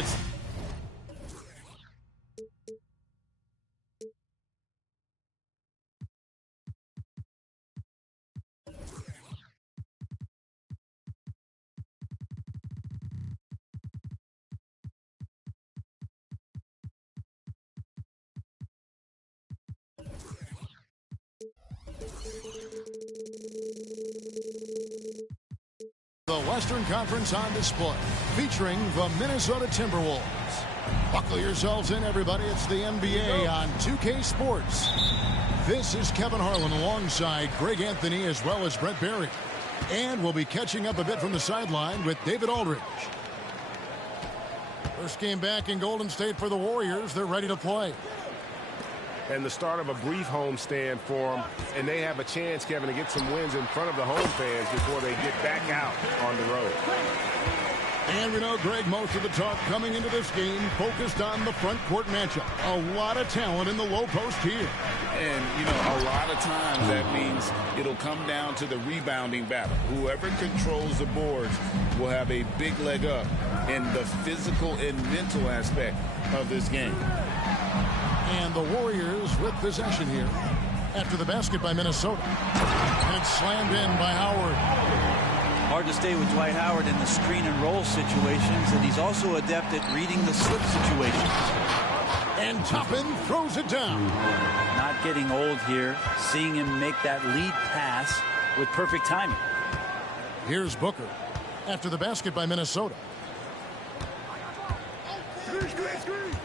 It's the Western Conference on display, featuring the Minnesota Timberwolves. Buckle yourselves in, everybody. It's the NBA on 2K Sports. This is Kevin Harlan alongside Greg Anthony as well as Brett Barry. And we'll be catching up a bit from the sideline with David Aldridge. First game back in Golden State for the Warriors. They're ready to play. And the start of a brief homestand for them. And they have a chance, Kevin, to get some wins in front of the home fans before they get back out on the road. And we know, Greg, most of the talk coming into this game focused on the front court matchup. A lot of talent in the low post here. And, you know, a lot of times that means it'll come down to the rebounding battle. Whoever controls the boards will have a big leg up in the physical and mental aspect of this game. And the Warriors with possession here after the basket by Minnesota. And it's slammed in by Howard. Hard to stay with Dwight Howard in the screen and roll situations, and he's also adept at reading the slip situations. And Toppin throws it down. Not getting old here, seeing him make that lead pass with perfect timing. Here's Booker after the basket by Minnesota.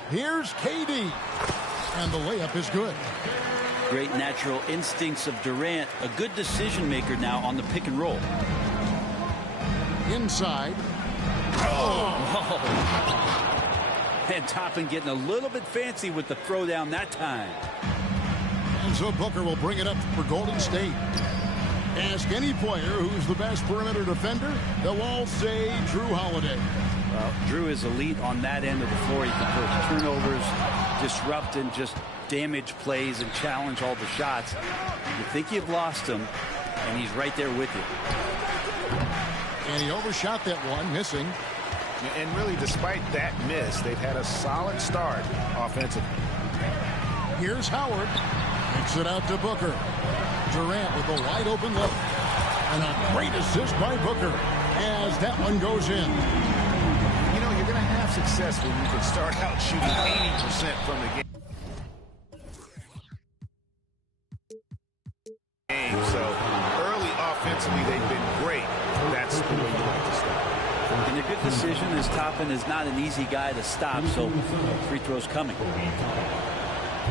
Here's KD. And the layup is good. Great natural instincts of Durant. A good decision maker now on the pick and roll. Inside. Oh! And Toppin getting a little bit fancy with the throwdown that time. And so Booker will bring it up for Golden State. Ask any player who's the best perimeter defender, they'll all say Jrue Holiday. Well, Jrue is elite on that end of the floor. He can force turnovers, disrupt and just damage plays and challenge all the shots. You think you've lost him, and he's right there with you. And he overshot that one, missing. And really, despite that miss, they've had a solid start offensively. Here's Howard. Kicks it out to Booker. Durant with a wide open look. And a great assist by Booker as that one goes in. You know, you're going to have success when you can start out shooting 80% from the game. So early offensively, they've been great. That's the way you like to start. And a good decision as Toppin is not an easy guy to stop, so free throws coming.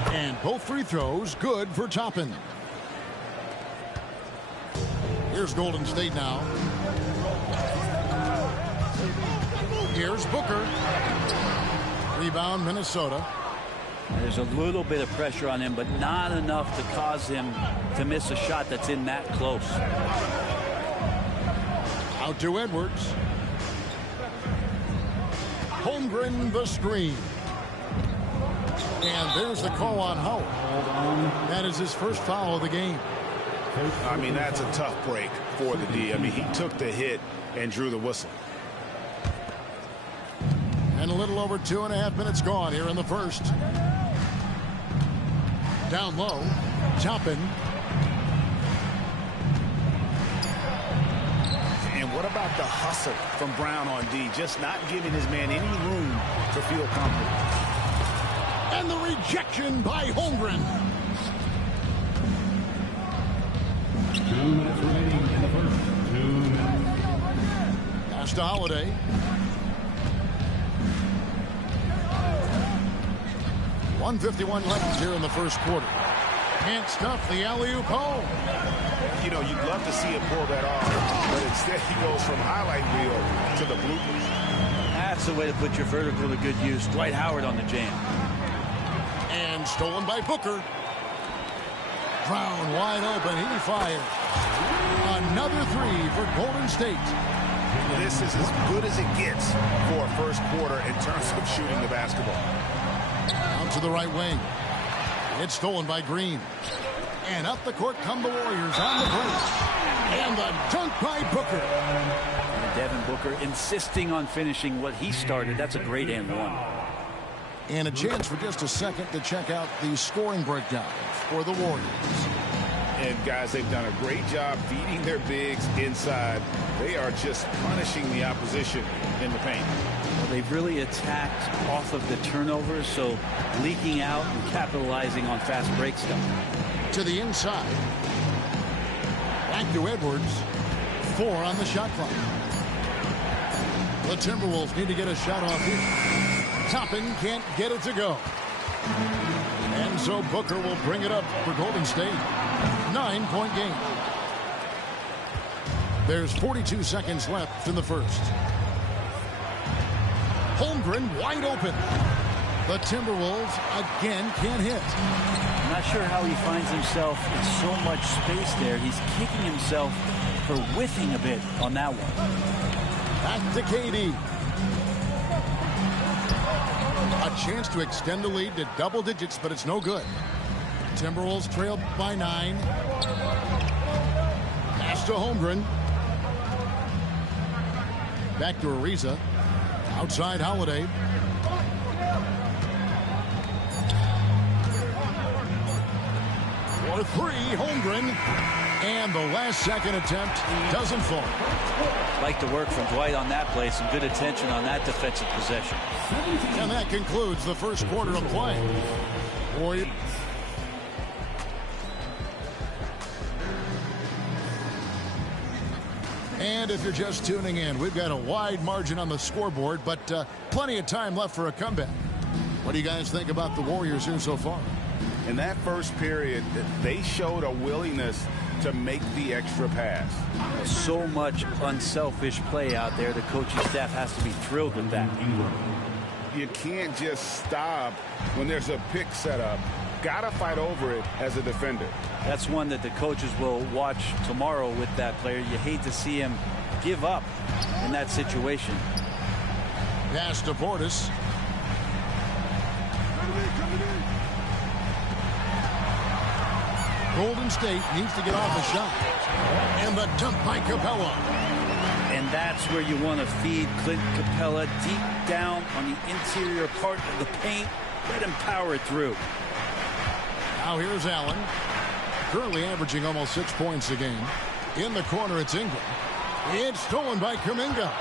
And both free throws good for Toppin. Here's Golden State now. Here's Booker. Rebound, Minnesota. There's a little bit of pressure on him, but not enough to cause him to miss a shot that's in that close. Out to Edwards. Holmgren the screen. And there's the call on Howard. That is his first foul of the game. I mean, that's a tough break for the D. I mean, he took the hit and drew the whistle. And a little over 2.5 minutes gone here in the first. Down low. Toppin. And what about the hustle from Brown on D? Just not giving his man any room to feel comfortable. And the rejection by Holmgren. 2 minutes remaining in the first. 2 minutes. Pass to Holiday. .151 left here in the first quarter. Can't stuff the alley-oop home. You know, you'd love to see him pull that off, but instead he goes from highlight reel to the bloopers. That's the way to put your vertical to good use. Dwight Howard on the jam. And stolen by Booker. Brown wide open. He fires. Another three for Golden State. This is as good as it gets for a first quarter in terms of shooting the basketball. Out to the right wing. It's stolen by Green. And up the court come the Warriors on the break. And the dunk by Booker. Devin Booker insisting on finishing what he started. That's a great and one. And a chance for just a second to check out the scoring breakdown for the Warriors. And guys, they've done a great job feeding their bigs inside. They are just punishing the opposition in the paint. Well, they've really attacked off of the turnovers, so leaking out and capitalizing on fast break stuff. To the inside. Back to Edwards. 4 on the shot clock. The Timberwolves need to get a shot off here. Toppin can't get it to go. And so Booker will bring it up for Golden State. 9-point game. There's 42 seconds left in the first. Holmgren wide open. The Timberwolves again can't hit. I'm not sure how he finds himself in so much space there. He's kicking himself for whiffing a bit on that one. Back to KD. A chance to extend the lead to double digits, but it's no good. Timberwolves trailed by 9. Pass to Holmgren. Back to Ariza. Outside Holiday. For 3, Holmgren. And the last second attempt doesn't fall. Like the work from Dwight on that play. Some good attention on that defensive possession. And that concludes the first quarter of play. Warriors. And if you're just tuning in, we've got a wide margin on the scoreboard, but plenty of time left for a comeback. What do you guys think about the Warriors here so far? In that first period, they showed a willingness to make the extra pass. So much unselfish play out there. The coaching staff has to be thrilled with that. You can't just stop when there's a pick set up. Gotta fight over it as a defender. That's one that the coaches will watch tomorrow with that player. You hate to see him give up in that situation. Pass to Portis. Golden State needs to get off the shot. And the dump by Capella. And that's where you want to feed Clint Capella, deep down on the interior part of the paint. Let him power it through. Now here's Allen. Currently averaging almost 6 points a game. In the corner, it's Ingram. It's stolen by Kuminga.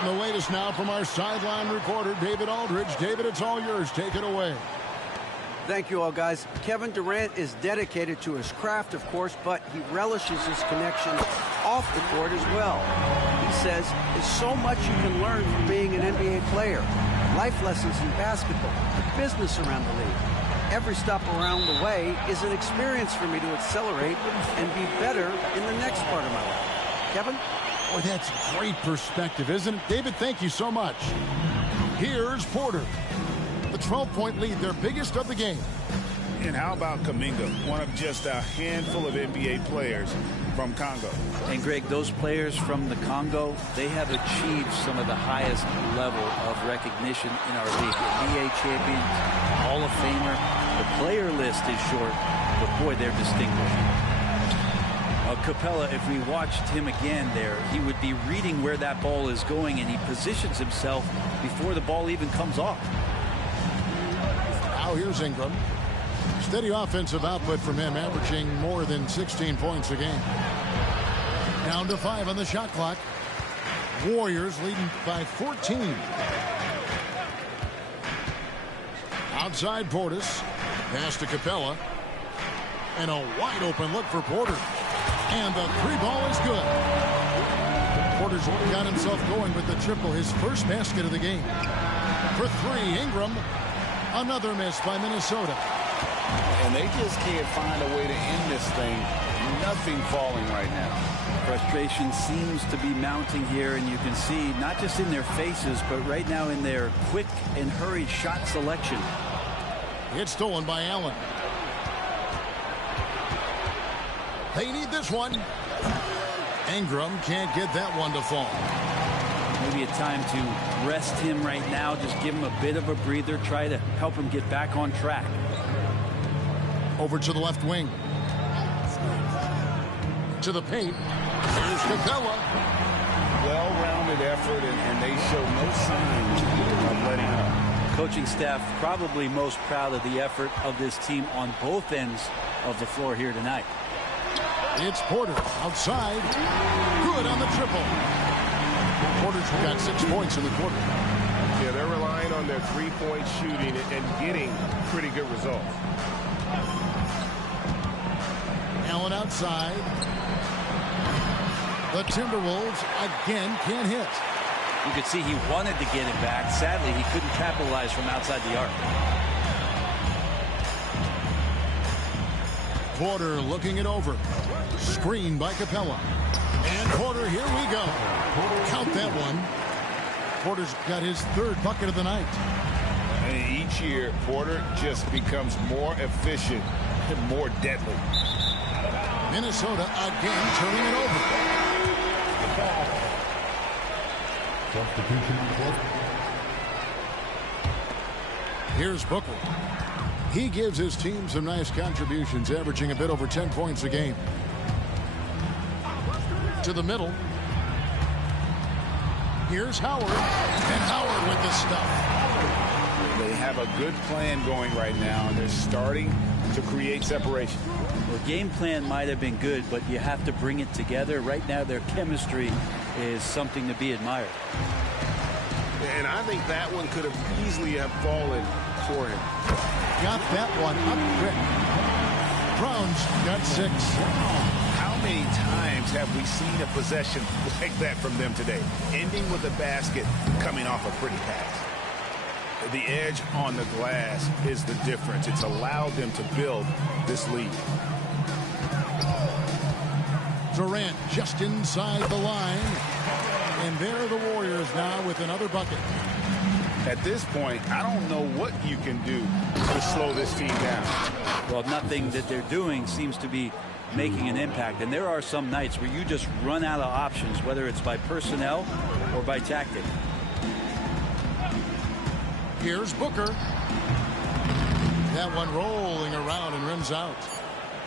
And the latest now from our sideline reporter, David Aldridge. David, it's all yours. Take it away. Thank you all, guys. Kevin Durant is dedicated to his craft, of course, but he relishes his connection off the court as well. He says there's so much you can learn from being an NBA player. Life lessons in basketball, the business around the league. Every stop around the way is an experience for me to accelerate and be better in the next part of my life. Kevin? Boy, that's great perspective, isn't it? David, thank you so much. Here's Porter. The 12-point lead, their biggest of the game. And how about Kuminga, one of just a handful of NBA players from Congo. And Greg, those players from the Congo, they have achieved some of the highest level of recognition in our league. NBA champions, Hall of Famer. The player list is short, but boy, they're distinguished. Capella, if we watched him again there, he would be reading where that ball is going, and he positions himself before the ball even comes off. Now here's Ingram. Steady offensive output from him, averaging more than 16 points a game. Down to 5 on the shot clock. Warriors leading by 14. Outside Portis. Pass to Capella. And a wide open look for Porter. And the 3-ball is good. Porter's got himself going with the triple, his first basket of the game. For 3, Ingram. Another miss by Minnesota. And they just can't find a way to end this thing. Nothing falling right now. Frustration seems to be mounting here, and you can see not just in their faces, but right now in their quick and hurried shot selection. It's stolen by Allen. They need this one. Ingram can't get that one to fall. Maybe a time to rest him right now, just give him a bit of a breather, try to help him get back on track. Over to the left wing. To the paint. Here's Capella. well-rounded effort, and they show no signs of letting up. Coaching staff probably most proud of the effort of this team on both ends of the floor here tonight. It's Porter outside. Good on the triple. Porter's got 6 points in the quarter. Yeah, they're relying on their three-point shooting and getting pretty good results. Allen outside. The Timberwolves again can't hit. You could see he wanted to get it back. Sadly, he couldn't capitalize from outside the arc. Porter looking it over. Screen by Capella. And Porter, here we go. Count that one. Porter's got his 3rd bucket of the night. And each year, Porter just becomes more efficient and more deadly. Minnesota again turning it over. Substitution. Here's Booker. He gives his team some nice contributions, averaging a bit over 10 points a game. To the middle. Here's Howard. And Howard with the stuff. They have a good plan going right now, and they're starting to create separation. The game plan might have been good, but you have to bring it together. Right now, their chemistry is something to be admired. And I think that one could have easily have fallen for him. Got that one up quick. Brown's got 6. How many times have we seen a possession like that from them today? Ending with a basket, coming off a pretty pass. The edge on the glass is the difference. It's allowed them to build this lead. Durant just inside the line. And there are the Warriors now with another bucket. At this point, I don't know what you can do to slow this team down. Well, nothing that they're doing seems to be making an impact. And there are some nights where you just run out of options, whether it's by personnel or by tactic. Here's Booker. That one rolling around and rims out.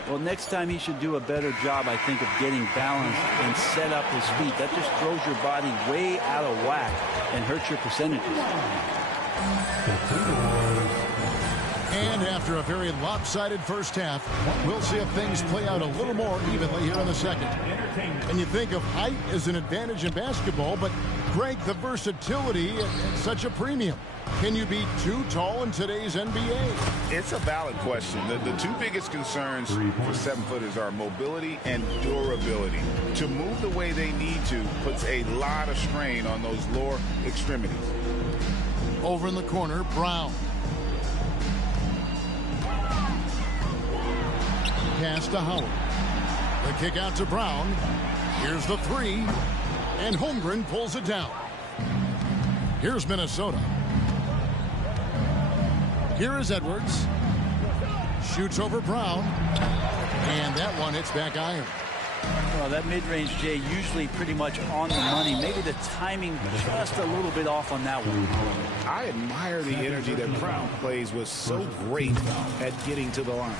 Well, next time he should do a better job, I think, of getting balanced and set up his feet. That just throws your body way out of whack and hurts your percentages. And after a very lopsided first half, we'll see if things play out a little more evenly here in the second. And you think of height as an advantage in basketball, but Greg, the versatility at such a premium. Can you be too tall in today's NBA? It's a valid question. The 2 biggest concerns for 7-footers are mobility and durability. To move the way they need to puts a lot of strain on those lower extremities. Over in the corner, Brown. Pass to Howard. The kick out to Brown. Here's the 3. And Holmgren pulls it down. Here's Minnesota. Here is Edwards. Shoots over Brown. And that one hits back iron. Well, that mid-range, Jay, usually pretty much on the money. Maybe the timing just a little bit off on that one. I admire the energy that Brown plays with so great at getting to the line.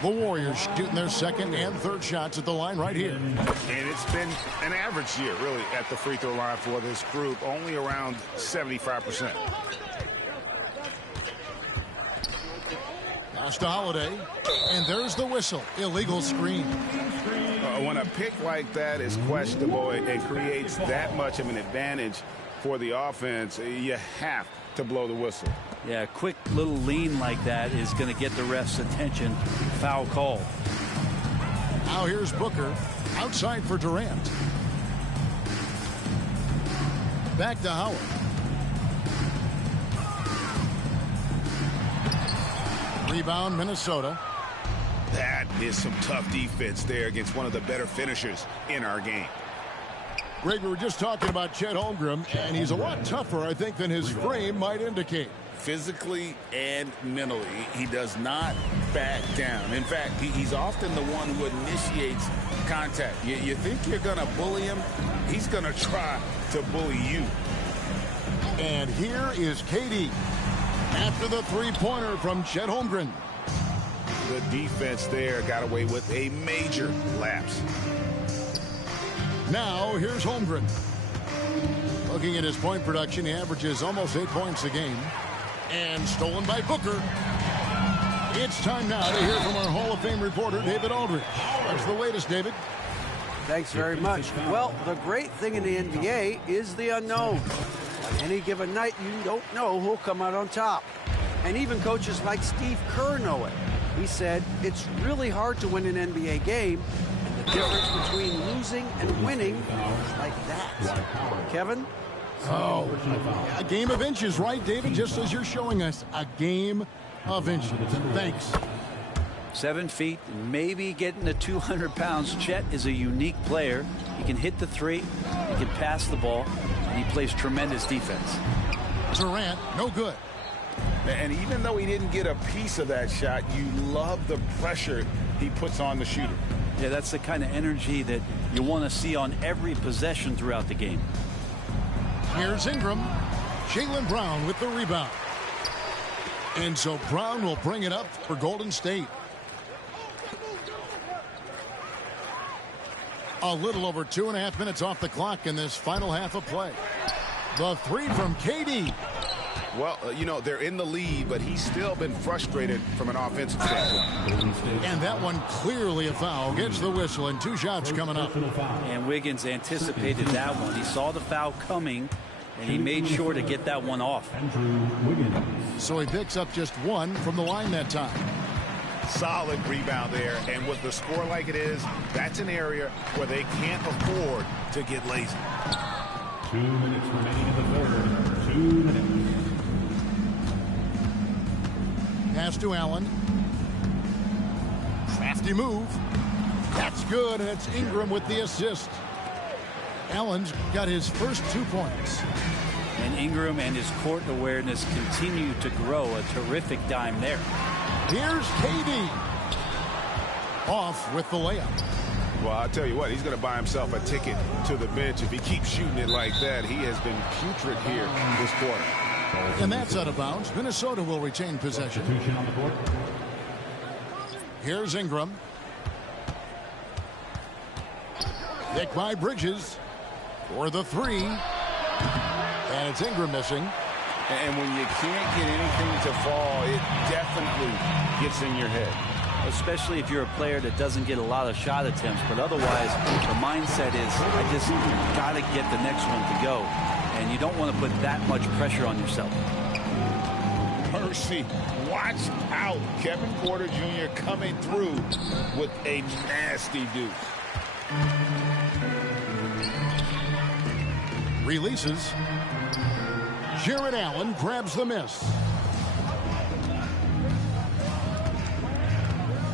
The Warriors shooting their 2nd and 3rd shots at the line right here. And it's been an average year, really, at the free throw line for this group, only around 75%. Pass to Holiday. And there's the whistle. Illegal screen. When a pick like that is questionable and creates that much of an advantage for the offense, you have to blow the whistle. Yeah, a quick little lean like that is going to get the ref's attention. Foul call. Now here's Booker. Outside for Durant. Back to Howard. Rebound, Minnesota. That is some tough defense there against one of the better finishers in our game. Greg, we were just talking about Chet Holmgren, and he's a lot tougher, I think, than his frame might indicate. Physically and mentally, he does not back down. In fact, he's often the one who initiates contact. You think you're going to bully him, he's going to try to bully you. And here is KD after the three-pointer from Chet Holmgren. The defense there got away with a major lapse. Now here's Holmgren. Looking at his point production, he averages almost 8 points a game. And stolen by Booker. It's time now to hear from our Hall of Fame reporter, David Aldridge. What's the latest, David? Thanks very much. Well, the great thing in the NBA is the unknown. On any given night, you don't know who'll come out on top. And even coaches like Steve Kerr know it. He said it's really hard to win an NBA game, and the difference between losing and winning is like that. Kevin? Oh, a game of inches, right, David? Just as you're showing us, a game of inches. Thanks. 7 feet, maybe getting to 200 pounds. Chet is a unique player. He can hit the three, he can pass the ball, and he plays tremendous defense. Durant, no good. And even though he didn't get a piece of that shot, you love the pressure he puts on the shooter. Yeah, that's the kind of energy that you want to see on every possession throughout the game. Here's Ingram. Jaylen Brown with the rebound. And so Brown will bring it up for Golden State. A little over 2.5 minutes off the clock in this final half of play. The three from KD. Well, you know, they're in the lead, but he's still been frustrated from an offensive standpoint. And that one clearly a foul. Gets the whistle, and 2 shots coming up. And Wiggins anticipated that one. He saw the foul coming, and he made sure to get that one off. So he picks up just 1 from the line that time. Solid rebound there, and with the score like it is, that's an area where they can't afford to get lazy. 2 minutes remaining in the third. 2 minutes. Pass to Allen. Crafty move. That's good, and it's Ingram with the assist. Allen's got his first 2 points. And Ingram and his court awareness continue to grow. A terrific dime there. Here's KD. Off with the layup. Well, I'll tell you what, he's going to buy himself a ticket to the bench. If he keeps shooting it like that, he has been putrid here this quarter. And that's out of bounds. Minnesota will retain possession. On the court. Here's Ingram. Nick by Bridges for the 3. And it's Ingram missing. And when you can't get anything to fall, it definitely gets in your head. Especially if you're a player that doesn't get a lot of shot attempts. But otherwise, the mindset is, I just got to get the next one to go. And you don't want to put that much pressure on yourself. Mercy. Watch out. Kevin Porter Jr. coming through with a nasty deuce. Releases. Jarrett Allen grabs the miss.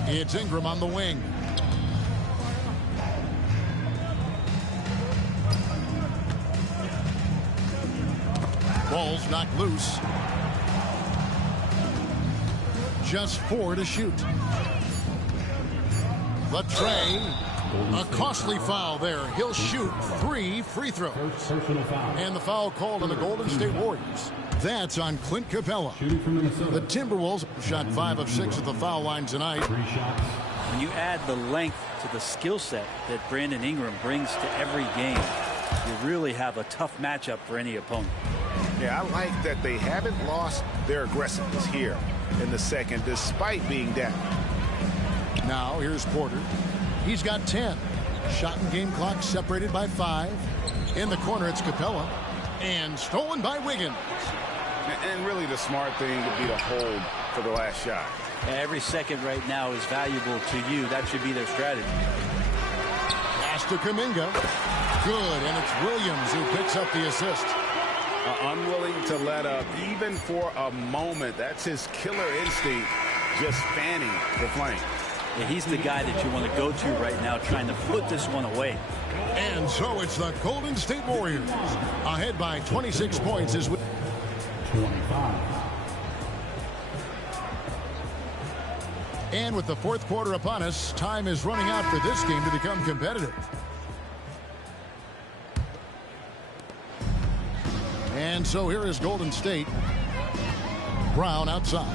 It's Ingram on the wing. Ball's knocked loose. Just 4 to shoot. Latrey. A costly foul there. He'll shoot 3 free throws. And the foul called on the Golden State Warriors. That's on Clint Capella. The Timberwolves shot 5 of 6 at the foul line tonight. When you add the length to the skill set that Brandon Ingram brings to every game, you really have a tough matchup for any opponent. Yeah, I like that they haven't lost their aggressiveness here in the second, despite being down. Now here's Porter. He's got 10. Shot and game clock separated by 5. In the corner, it's Capella. And stolen by Wiggins. And really the smart thing would be to hold for the last shot. Every second right now is valuable to you. That should be their strategy. Pass to Kuminga. Good, and it's Williams who picks up the assist. Unwilling to let up, even for a moment. That's his killer instinct, just fanning the flame. Yeah, he's the guy that you want to go to right now, trying to put this one away. And so it's the Golden State Warriors ahead by 26 points as we 25. And with the fourth quarter upon us, time is running out for this game to become competitive. And so here is Golden State. Brown outside.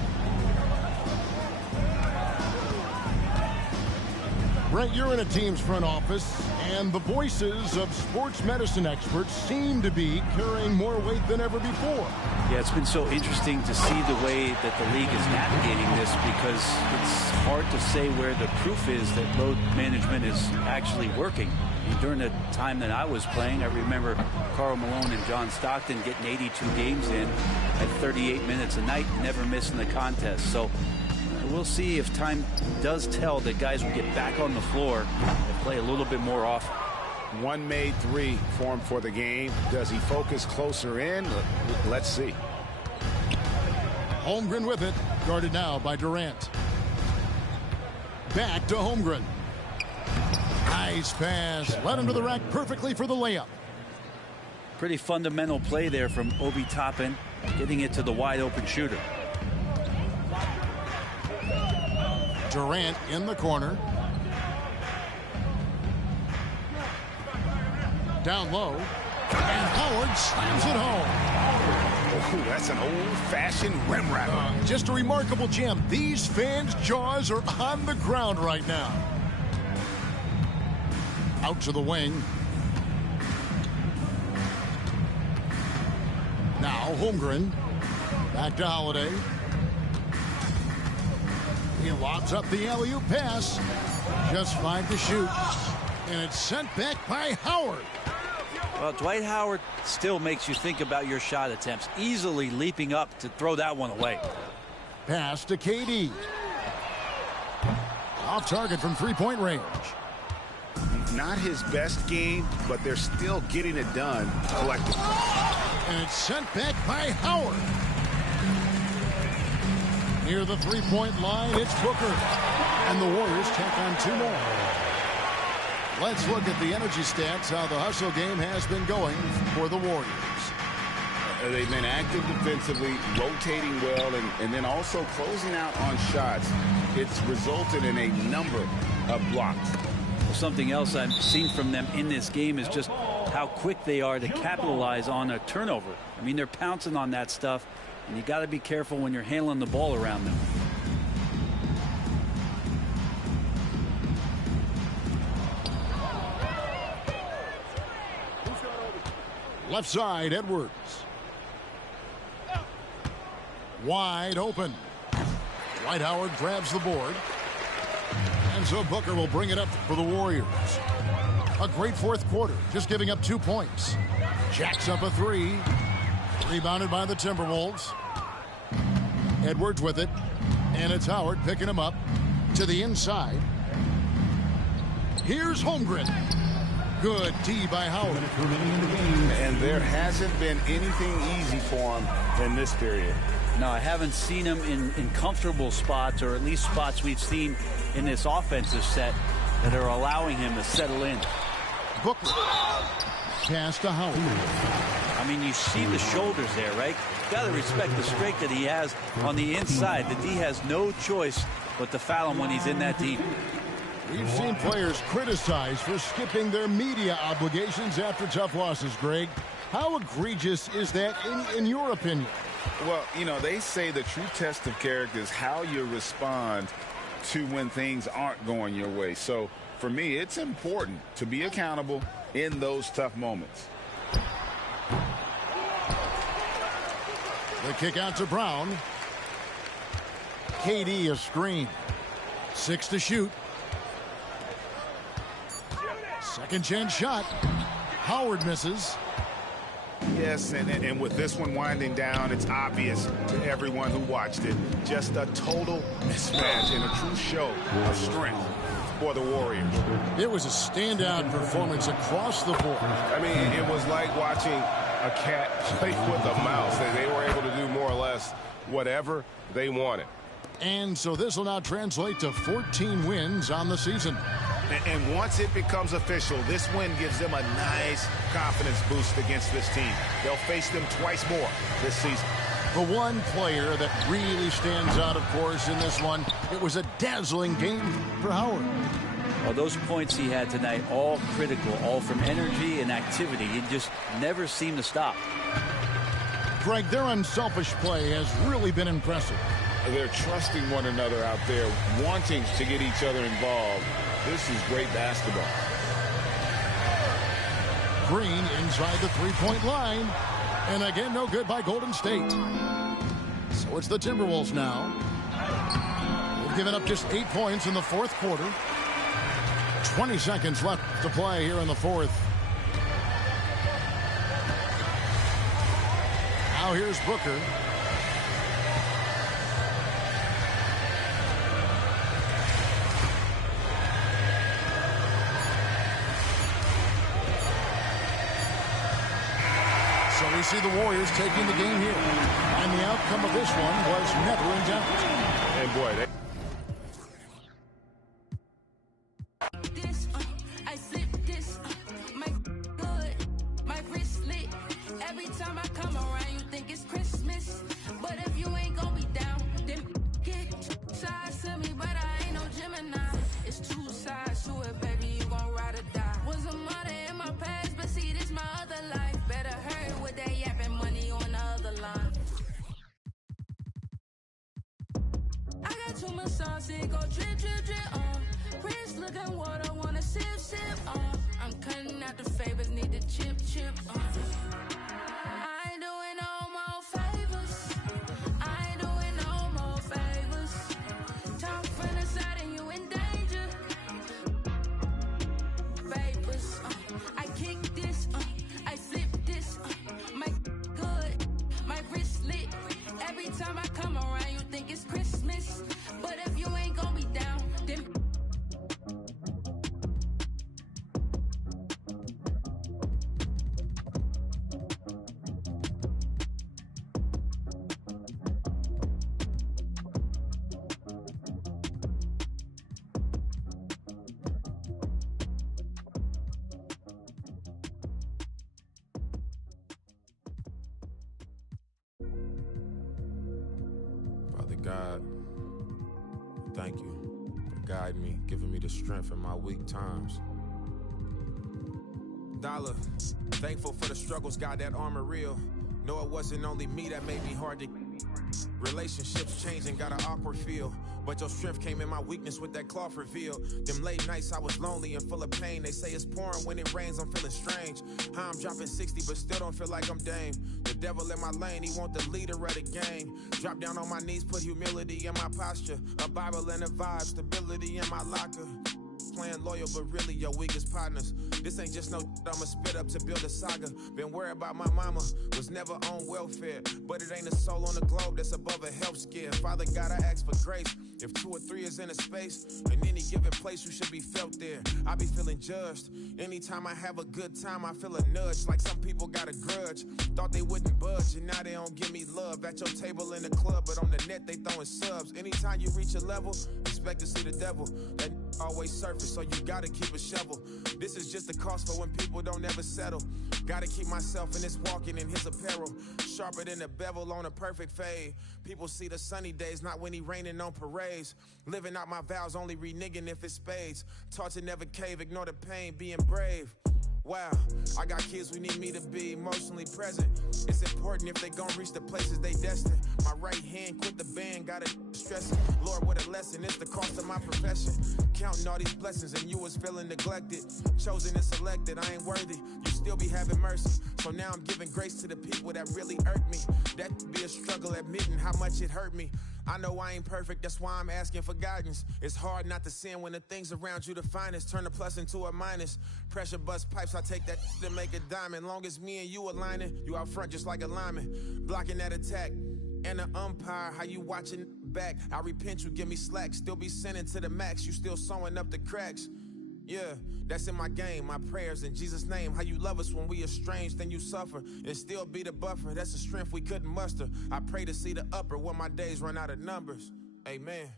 Brent, you're in a team's front office, and the voices of sports medicine experts seem to be carrying more weight than ever before. Yeah, it's been so interesting to see the way that the league is navigating this, because it's hard to say where the proof is that load management is actually working. During the time that I was playing, I remember Karl Malone and John Stockton getting 82 games in at 38 minutes a night, never missing the contest. So we'll see if time does tell that guys will get back on the floor and play a little bit more often. One made three for him for the game. Does he focus closer in? Let's see. Holmgren with it, guarded now by Durant. Back to Holmgren. Nice pass, led him to the rack perfectly for the layup. Pretty fundamental play there from Obi Toppin, getting it to the wide open shooter. Durant in the corner. Down low. And Howard slams it home. Ooh, that's an old-fashioned rim wrap. Just a remarkable gem. These fans' jaws are on the ground right now. Out to the wing. Now Holmgren. Back to Holiday. He lobs up the alley-oop pass. Just 5 to shoot. And it's sent back by Howard. Well, Dwight Howard still makes you think about your shot attempts, easily leaping up to throw that one away. Pass to KD. Off target from three-point range. Not his best game, but they're still getting it done collectively. And it's sent back by Howard. Near the three-point line, it's Booker. And the Warriors tack on 2 more. Let's look at the energy stats, how the hustle game has been going for the Warriors. They've been active defensively, rotating well, and then also closing out on shots. It's resulted in a number of blocks. Well, something else I've seen from them in this game is just how quick they are to capitalize on a turnover. I mean, they're pouncing on that stuff, and you got to be careful when you're handling the ball around them. Left side, Edwards. Wide open. Dwight Howard grabs the board. And so Booker will bring it up for the Warriors. A great fourth quarter, just giving up 2 points. Jacks up a 3. Rebounded by the Timberwolves. Edwards with it. And it's Howard picking him up to the inside. Here's Holmgren. Good D by Howard. And there hasn't been anything easy for him in this period. No, I haven't seen him in comfortable spots, or at least spots we've seen in this offensive set that are allowing him to settle in. Booker. Pass to Howard. I mean, you see the shoulders there, right? You've got to respect the strength that he has on the inside. The D has no choice but to foul him when he's in that deep. We've seen players criticized for skipping their media obligations after tough losses, Greg. How egregious is that in your opinion? Well, you know, they say the true test of character is how you respond to when things aren't going your way. So, for me, it's important to be accountable in those tough moments. The kick out to Brown. KD a screen. 6 to shoot. Second chance shot. Howard misses. Yes, and with this one winding down, it's obvious to everyone who watched it. Just a total mismatch and a true show of strength for the Warriors. It was a standout performance across the board. I mean, it was like watching a cat play with a mouse. They were able to do more or less whatever they wanted. And so this will now translate to 14 wins on the season. And once it becomes official, this win gives them a nice confidence boost against this team. They'll face them twice more this season. The one player that really stands out, of course, in this one, it was a dazzling game for Howard. Well, those points he had tonight, all critical, all from energy and activity. He just never seemed to stop. Greg, their unselfish play has really been impressive. They're trusting one another out there, wanting to get each other involved. This is great basketball. Green inside the three-point line. And again, no good by Golden State. So it's the Timberwolves now. They've given up just 8 points in the fourth quarter. 20 seconds left to play here in the fourth. Now here's Booker. So we see the Warriors taking the game here. And the outcome of this one was never in doubt. And boy, they... God, thank you for guiding me, giving me the strength in my weak times. Dollar, thankful for the struggles, God, that armor real. No, it wasn't only me that made me hard to... Relationships changing, got an awkward feel. But your strength came in my weakness with that cloth reveal. Them late nights I was lonely and full of pain. They say it's pouring when it rains, I'm feeling strange. How I'm dropping 60 but still don't feel like I'm Dame. The devil in my lane, he want the leader of the game. Drop down on my knees, put humility in my posture. A Bible and a vibe, stability in my locker. Playing loyal, but really your weakest partners. This ain't just no I'ma spit up to build a saga. Been worried about my mama, was never on welfare. But it ain't a soul on the globe that's above a health scare. Father God, I ask for grace. If 2 or 3 is in a space, in any given place, you should be felt there. I be feeling judged. Anytime I have a good time, I feel a nudge. Like some people got a grudge. Thought they wouldn't budge, and now they don't give me love. At your table in the club, but on the net, they throwing subs. Anytime you reach a level, expect to see the devil. That always surface, so you gotta keep a shovel. This is just the cost for when people don't ever settle. Gotta keep myself in this walking in his apparel. Sharper than a bevel on a perfect fade. People see the sunny days, not when he raining on parades. Living out my vows, only reneging if it's spades. Taught to never cave, ignore the pain, being brave. Wow, I got kids who need me to be emotionally present. It's important if they gon' reach the places they destined. My right hand quit the band, gotta stress it. Lord, what a lesson, it's the cost of my profession. Counting all these blessings and you was feeling neglected. Chosen and selected, I ain't worthy. You still be having mercy. So now I'm giving grace to the people that really irked me. That could be a struggle admitting how much it hurt me. I know I ain't perfect, that's why I'm asking for guidance. It's hard not to sin when the things around you define us. Turn a plus into a minus. Pressure bust pipes, I take that to make a diamond. Long as me and you aligning, you out front just like a lineman. Blocking that attack. And the umpire, how you watching back? I repent, you give me slack. Still be sending to the max, you still sewing up the cracks. Yeah, that's in my game, my prayers in Jesus' name. How you love us when we estranged, then you suffer and still be the buffer. That's the strength we couldn't muster. I pray to see the upper when my days run out of numbers. Amen.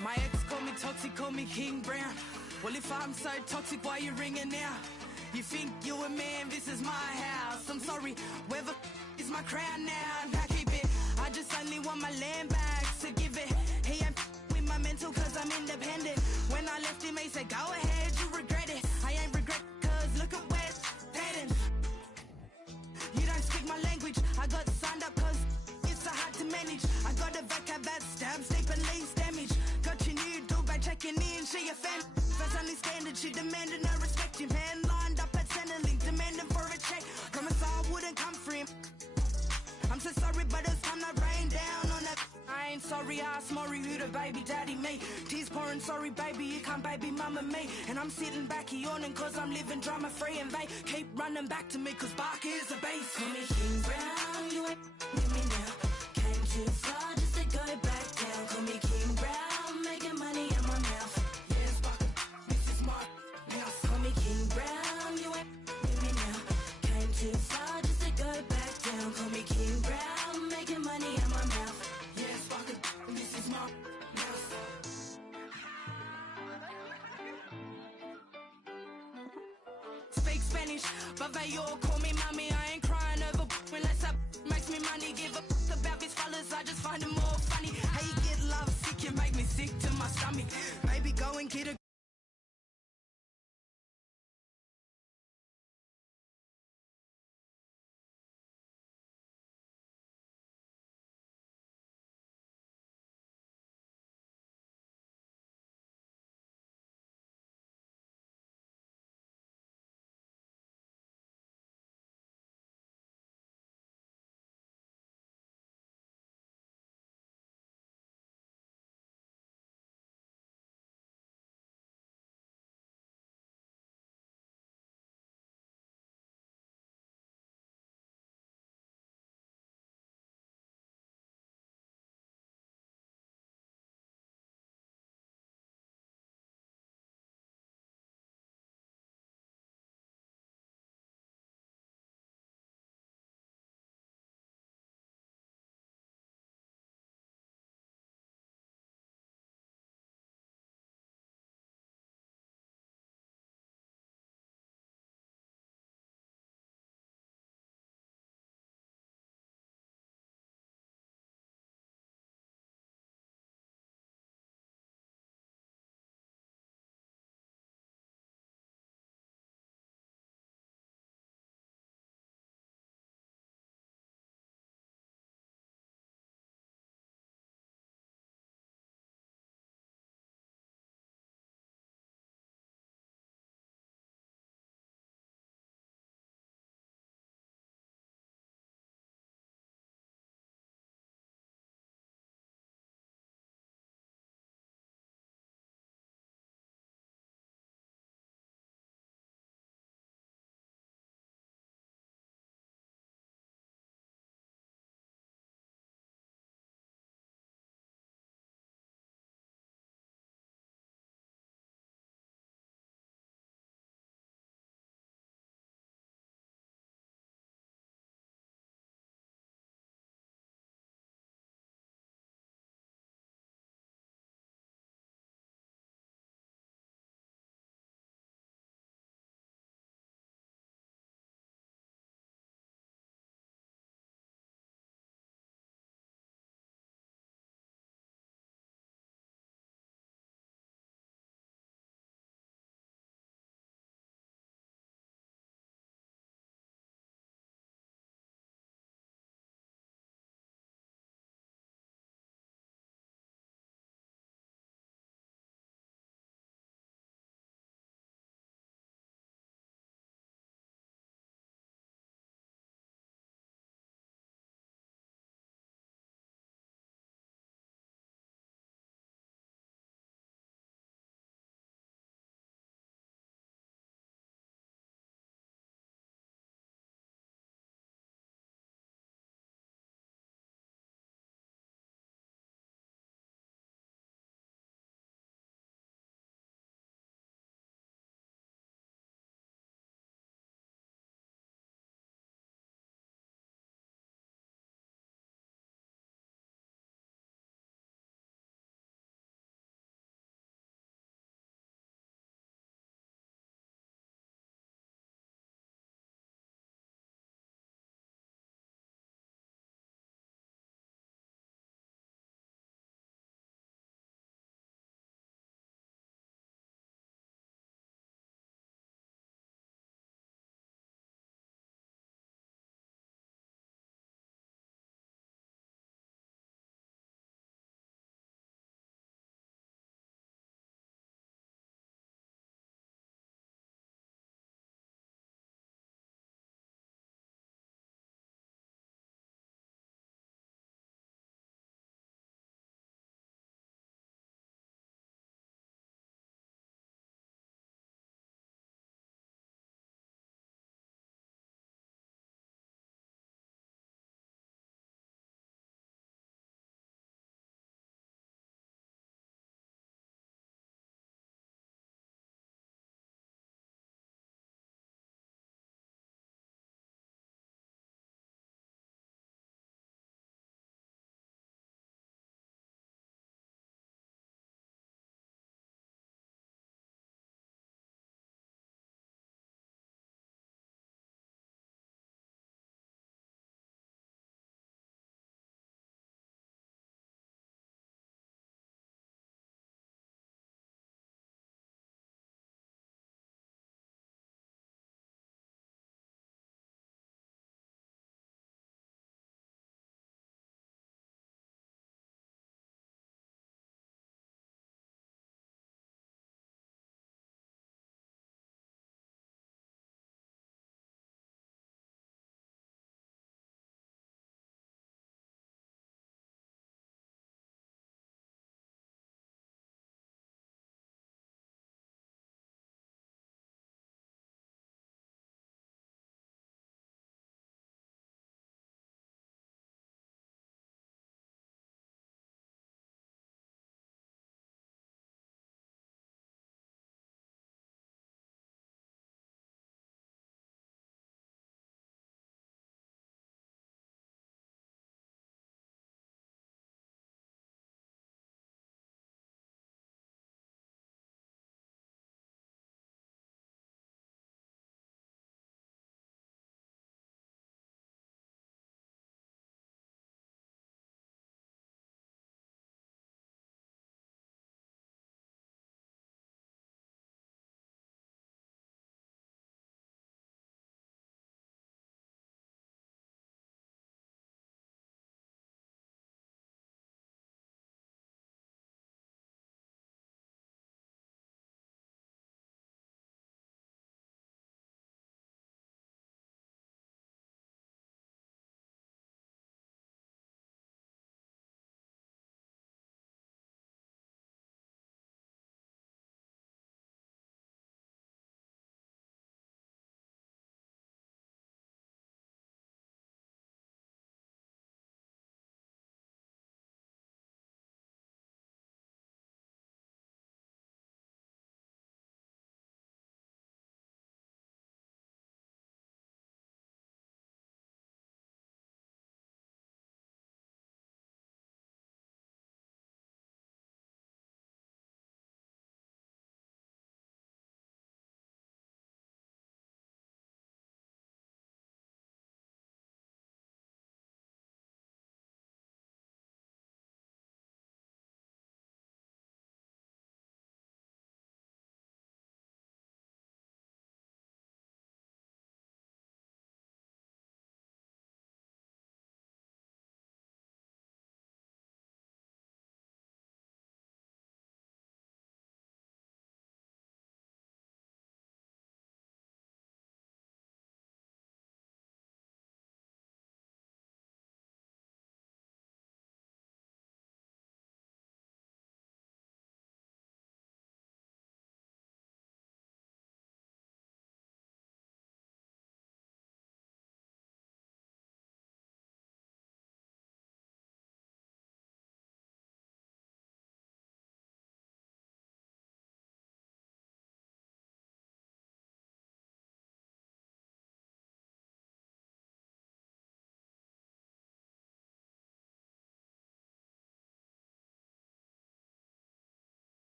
My ex call me toxic, call me King Brown. Well, if I'm so toxic, why you ringing now? You think you a man, this is my house. I'm sorry, where the is my crown now? I keep it, I just only want my land back. So give it, he ain't with my mental cause I'm independent. When I left him, he said, go ahead, you regret it. I ain't regret, cause look at where it's heading. You don't speak my language. I got signed up cause it's so hard to manage. I got a vocab that stabs deep and leaves damage. Got your new dog by checking in, she a fan. First only standard, she demanded no respect. Your man lined up at Centrelink, demanding for a check. Promise I wouldn't come for him. I'm so sorry, but it's time to rain down on that. I ain't sorry, ask Maury who the baby daddy me. Tears pouring, sorry baby, you can't baby mama me. And I'm sitting back here yawning cause I'm living drama free. And they keep running back to me cause Bark is the base. Call me King Brown, you ain't with me now. Came too far just to go back down. Call me King Brown, making money in my mouth. Yes, Bark, this is my house. Call me King Brown, you ain't with me now. Came too far just to go back down. Call me King Brown, making money in my mouth. Yes, Bark, this is my house. Speak Spanish, but they all call me mommy. I ain't crying over unless that makes me money. Give a about these fellas, I just find them more funny. How you get love sick, you make me sick to my stomach. Maybe go and get a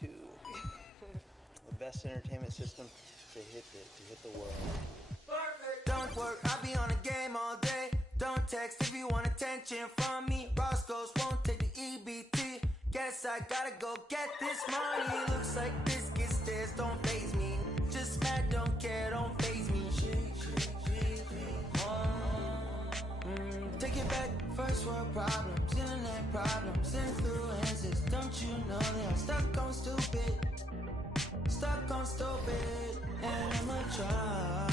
2. The best entertainment system to hit the world. Don't work, I'll be on the game all day. Don't text if you want attention from me. Roscoe's won't take the EBT. Guess I gotta go get this money. Looks like biscuit stairs don't faze me. Just mad, don't care, don't faze me. Take it back, first world problems, internet problems, influences. Don't you know that I'm stuck on stupid? Stuck on stupid, and I'm a try.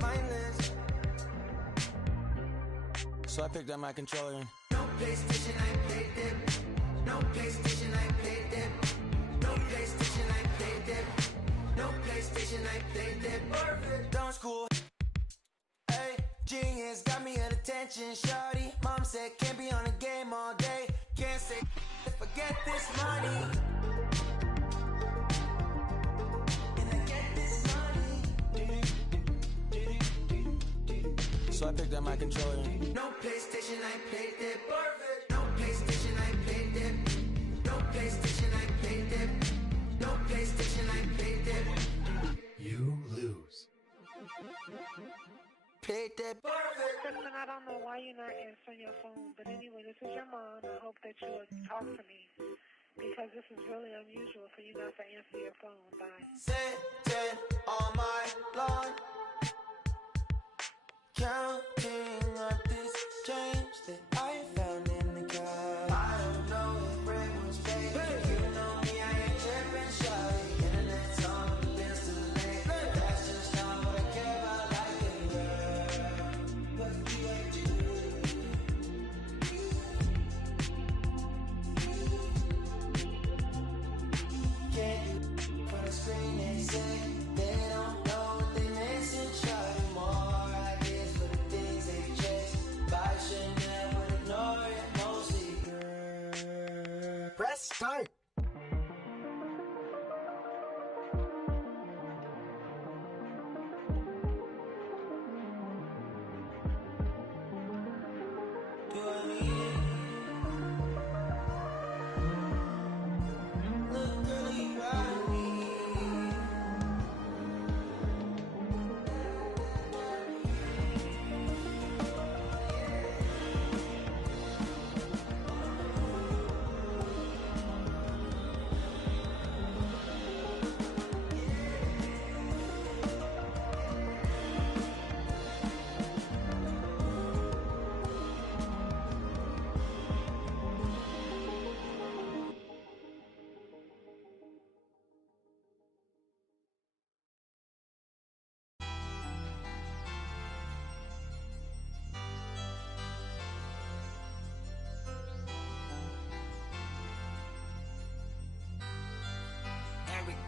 Mindless. So I picked up my controller. No PlayStation, I played it. No PlayStation, I played it. No PlayStation, I played it. No PlayStation, I played it. Perfect. Down school. Hey, genius got me at attention, shawty. Mom said can't be on the game all day. Can't say forget this money. And I get this money. So I picked up my controller. No PlayStation, I played it. Perfect. No PlayStation, I played it. No PlayStation, I played it. No PlayStation, I played it. You lose. Played it. Kristen, I don't know why you're not answering your phone, but anyway, this is your mom. I hope that you will talk to me, because this is really unusual for you not to answer your phone. Bye. Sitting on my lawn, counting up this change that I found in the car. I don't know if bread was fake. You know me, I ain't tripping, shawty. Internet's on, the bills too late. That's just not what I care about, like it, girl. But you like to do. Can't you from the screen, they say they don't know what they missing, shawty. More ideas for the things they chase. Buy Chanel, but ignore it mostly, girl. Press start. Do I need it? Look, girl, you ride me.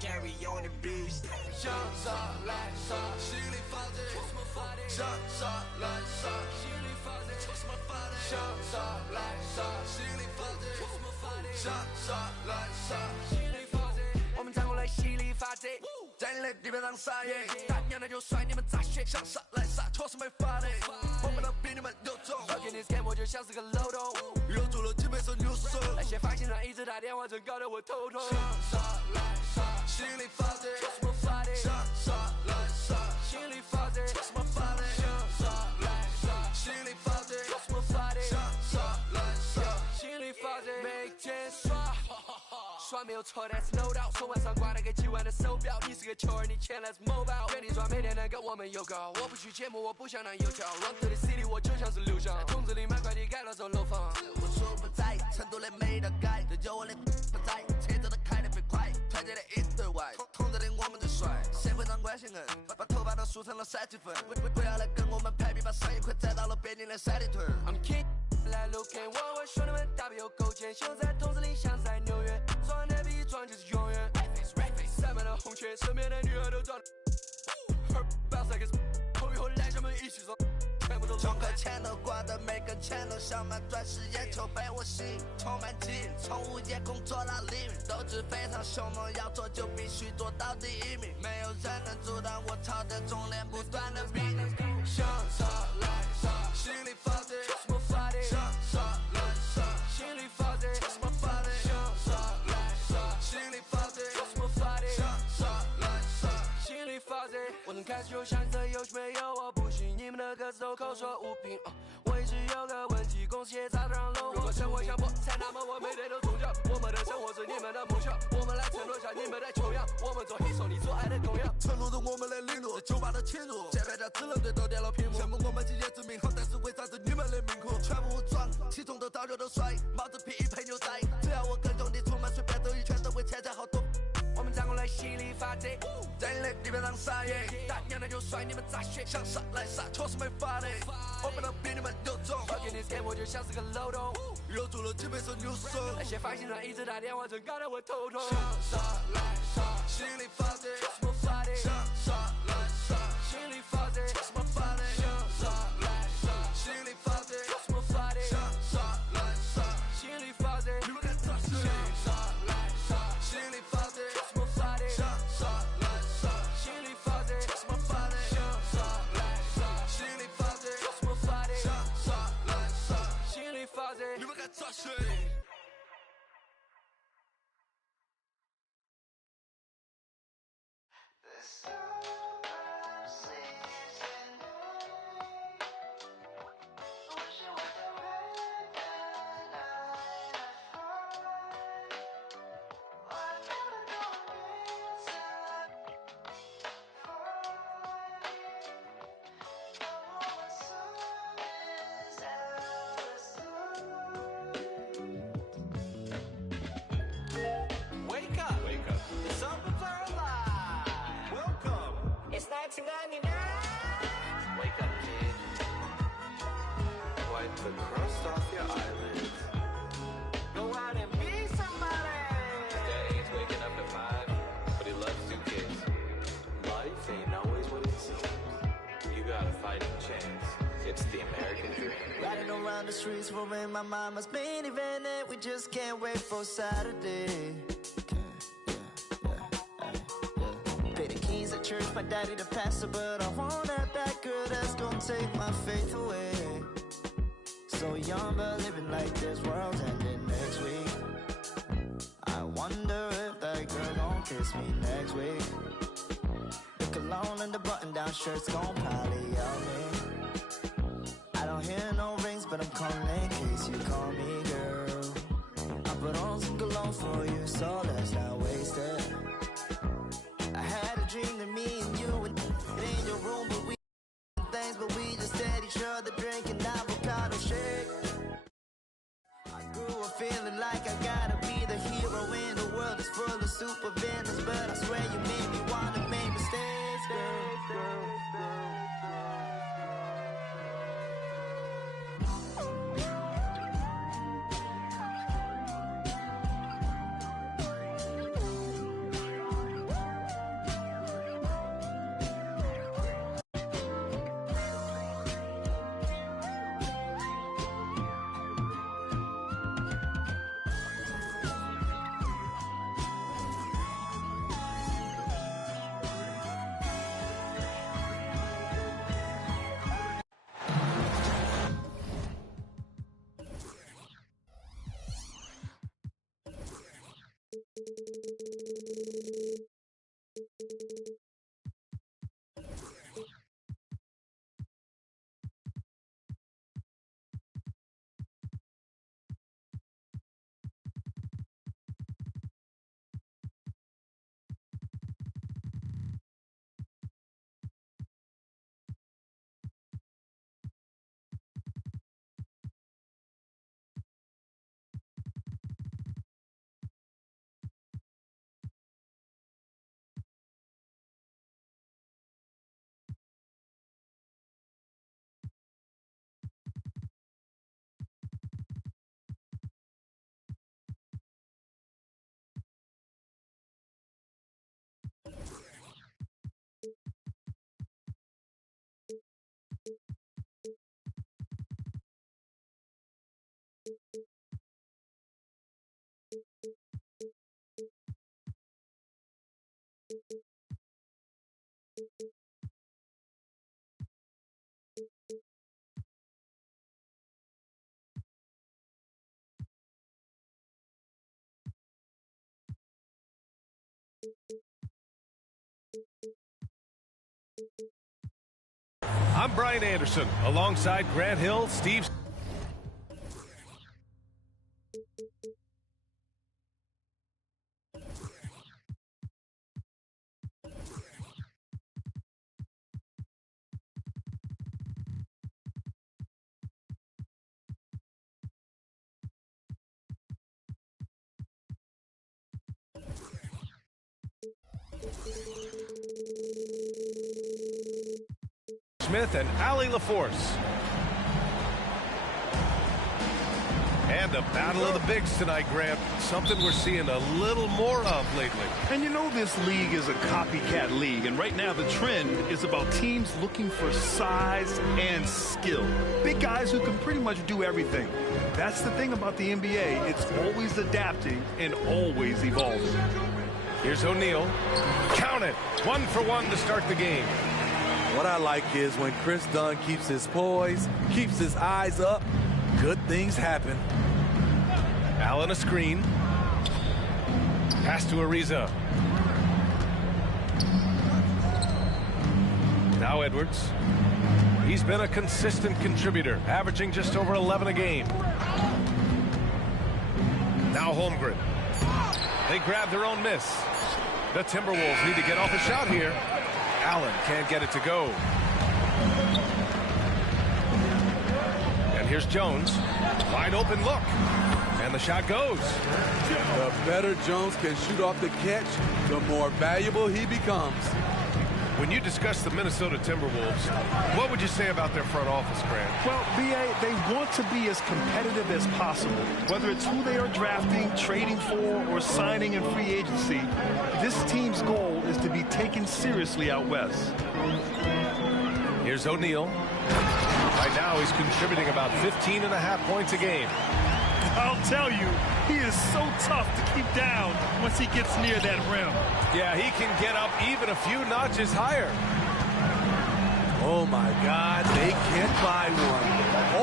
Gary on the beach. 想啥来啥，心里发的，想啥来啥，心里发的，想啥来啥，心里发的，想啥来啥，心里发的。我们站过来犀利发的，在你的地板上撒野，大娘的就甩你们咋学，想啥来啥，错是没法的，我们都比你们有种。要给你 scan 我就像是个漏洞，又做了几百首new song，那些发现上一直打电话，真搞得我头痛。想啥来啥，心里发的，错什么发的，想啥来啥，心里发的，错什么发的，想啥来啥，心里发的，错什么发的，想啥来啥，心里发的，每天耍。耍没有错，但是 no doubt， 手腕上挂了个几万的手表，你是个球儿，你钱来自某宝，原地转每天能跟我们有搞，我不去节目，我不想当油条 ，run to the city， 我就像是流向，在筒子里买快递改了走楼房，我说不在，成都的没得改，这就我的不在，车子都开得飞快，团结的一对外，筒子里我们最帅，社会上关系硬，把头发都梳成了三级粉，不要来跟我们排比，把上一块栽到了北京的三里屯。I'm king。来路看我兄弟们大笔有勾践，秀在筒子里像在纽约，装的比装就是永远。塞满了红圈，身边的女孩都装。后以后来咱们一起装，全部都中个钱都挂的，每根钱都像满钻石眼球被我吸引，充满记忆，从午夜工作到黎明，斗志非常凶猛，要做就必须做到第一名，没有人能阻挡我朝着终点不断的逼你。想啥来啥，心里发的，错什么发的，想啥来啥，心里发的。开始有想色，有没有？我不信你们的歌词都口说无凭。我一直有个问题，公司也早让漏。如果生活像菠菜，那么我每天都宗教。我们的生活是你们的梦想，我们来承诺下你们的穷样。我们做黑手，你做爱的供养。承诺着我们的领路，酒吧的侵入，键盘侠只能对都点了屏幕。羡慕我们集结之名好，但是为啥子你们的命苦？全部武装，起重的刀就都甩，帽子皮一配牛仔。只要我跟踪你出门，随便兜一圈都会钱财好多。我们站过来犀利法则，人类地面上撒野，大娘的就甩你们咋学？想杀来杀，确实没法的。我们能比你们有种。我给你 game 我就像是个漏洞，又做了几倍手扭手。那些发型上一直打电话，真搞得我头痛。想杀来杀，心里法则，什么法的？想杀来杀，心里法则，什么法的？想杀来杀，心里法则，什么法的？想杀来杀，心里法则，你们敢咋说？想杀来杀，心里法则，什么法的？想杀来杀，心里法则，什么法的？想杀来杀，心里法则，什么法的？想杀来杀，心里法则，你们敢咋说？Wake up. Wake up. It's Open Player Live. Welcome. It's 1999. Wake up, kid. Wipe the crust off your eyelids. Go out and be somebody. Daddy ain't waking up at 5, but he loves 2 kids. Life ain't always what it seems. You got a fighting chance. It's the American dream. Riding around the streets, rolling my mama's minivan, and we just can't wait for Saturday. Pay the keys at church, my daddy the pastor, but I want that bad girl that's gonna take my faith away. So young, but living like this world's ending next week. I wonder if that girl gon' kiss me next week. The cologne and the button-down shirt's gon' probably out me. I don't hear no rings, but I'm calling in case you call me, girl. I put on some cologne for you, so let's not waste it. I had a dream that me and you were in your room, but we things, but we just at each other drinking avocado shake. I grew up feeling like I gotta be the hero in the world that's full of super villains, but I swear you made me wanna make mistakes, girl. I'm Brian Anderson, alongside Grant Hill, Steve. Smith and Allie LaForce. And the battle of the bigs tonight, Grant. Something we're seeing a little more of lately. And you know this league is a copycat league, and right now the trend is about teams looking for size and skill. Big guys who can pretty much do everything. That's the thing about the NBA. It's always adapting and always evolving. Here's O'Neal. Count it. 1 for 1 to start the game. What I like is when Chris Dunn keeps his poise, keeps his eyes up, good things happen. Allen a screen. Pass to Ariza. Now Edwards. He's been a consistent contributor, averaging just over 11 a game. Now Holmgren. They grab their own miss. The Timberwolves need to get off a shot here. Allen can't get it to go. And here's Jones. Wide open look. And the shot goes. The better Jones can shoot off the catch, the more valuable he becomes. When you discuss the Minnesota Timberwolves, what would you say about their front office, Grant? Well, B.A., they want to be as competitive as possible. Whether it's who they are drafting, trading for, or signing in free agency, this team's goal is to be taken seriously out west. Here's O'Neal. Right now, he's contributing about 15.5 points a game. I'll tell you, he is so tough to keep down once he gets near that rim. Yeah, he can get up even a few notches higher. Oh, my God, they can't buy one.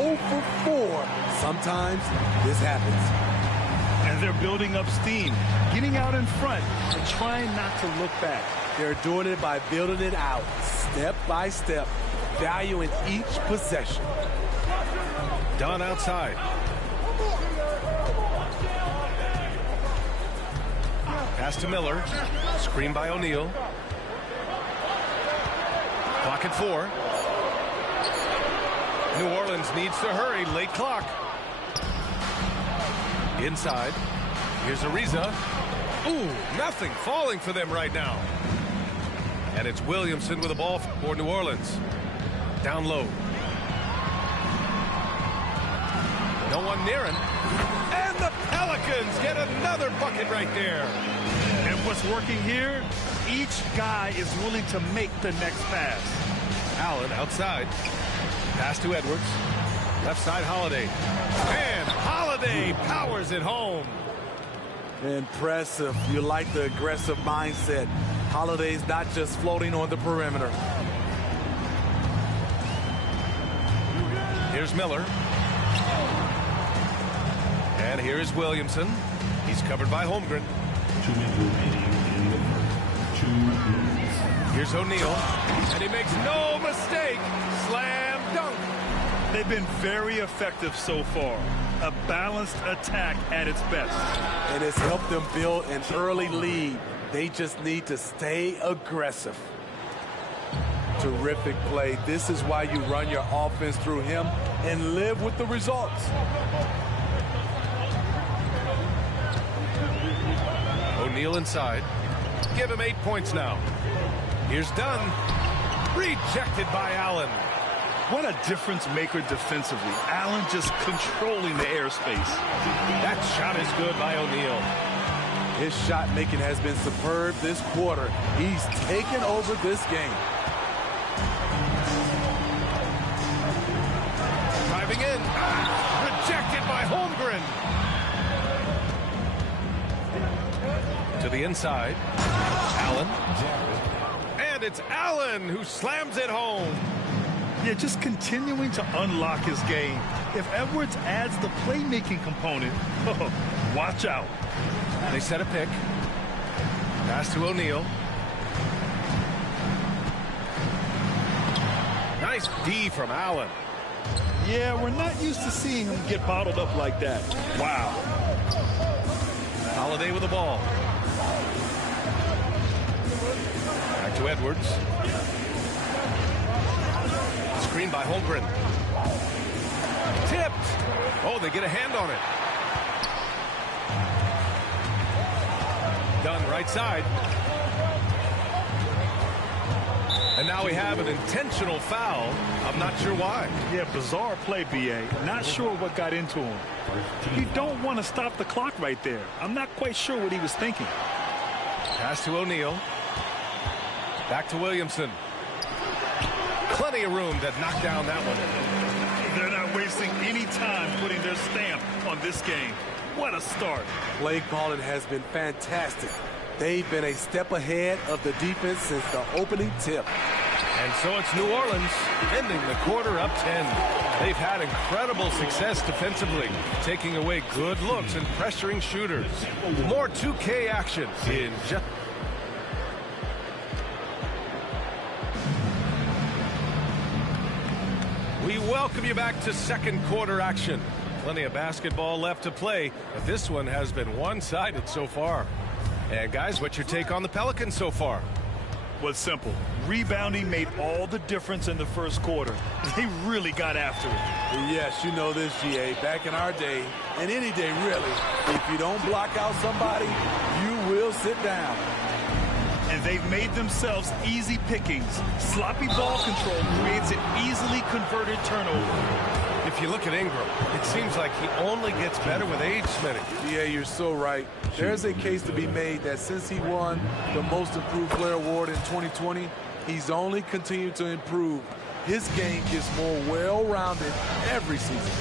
0 for 4. Sometimes this happens. And they're building up steam, getting out in front, and trying not to look back. They're doing it by building it out, step by step, valuing each possession. Dunn outside. Pass to Miller. Screen by O'Neal. Clock at 4. New Orleans needs to hurry. Late clock. Inside. Here's Ariza. Ooh, nothing falling for them right now. And it's Williamson with the ball for New Orleans. Down low. No one near him. And the Pelicans get another bucket right there. And what's working here? Each guy is willing to make the next pass. Allen outside. Pass to Edwards. Left side, Holiday. And Holiday powers it home. Impressive. You like the aggressive mindset. Holiday's not just floating on the perimeter. Here's Miller. And here is Williamson. He's covered by Holmgren. 2 minutes remaining in the first. 2 minutes. Here's O'Neal. And he makes no mistake. Slam dunk. They've been very effective so far. A balanced attack at its best. And it's helped them build an early lead. They just need to stay aggressive. Terrific play. This is why you run your offense through him and live with the results. O'Neal inside. Give him 8 points now. Here's Dunn. Rejected by Allen. What a difference maker defensively. Allen just controlling the airspace. That shot is good by O'Neal. His shot making has been superb this quarter. He's taken over this game. Driving in. Rejected by Holmgren. To the inside. Allen. And it's Allen who slams it home. Yeah, just continuing to unlock his game. If Edwards adds the playmaking component, watch out. They set a pick. Pass to O'Neal. Nice Nice D from Allen. Yeah, we're not used to seeing him get bottled up like that. Wow. Holiday with the ball. Back to Edwards. Screen by Holmgren. Tipped. Oh, they get a hand on it. Dunn right side. And now we have an intentional foul. I'm not sure why. Yeah, bizarre play, B.A. Not sure what got into him. You don't want to stop the clock right there. I'm not quite sure what he was thinking. Pass to O'Neal. Back to Williamson. Plenty of room to knock down that one. They're not wasting any time putting their stamp on this game. What a start. Play calling has been fantastic. They've been a step ahead of the defense since the opening tip. And so it's New Orleans ending the quarter up 10. They've had incredible success defensively, taking away good looks and pressuring shooters. More 2K action in just... We welcome you back to second quarter action. Plenty of basketball left to play, but this one has been one-sided so far. And guys, what's your take on the Pelicans so far? Was simple. Rebounding made all the difference in the first quarter. They really got after it. Yes, you know this, GA. Back in our day, and any day really, if you don't block out somebody, you will sit down. And they've made themselves easy pickings. Sloppy ball control creates an easily converted turnover. If you look at Ingram, it seems like he only gets better with age, Smitty. Yeah, you're so right. There's a case to be made that since he won the Most Improved Player Award in 2020, he's only continued to improve. His game gets more well-rounded every season.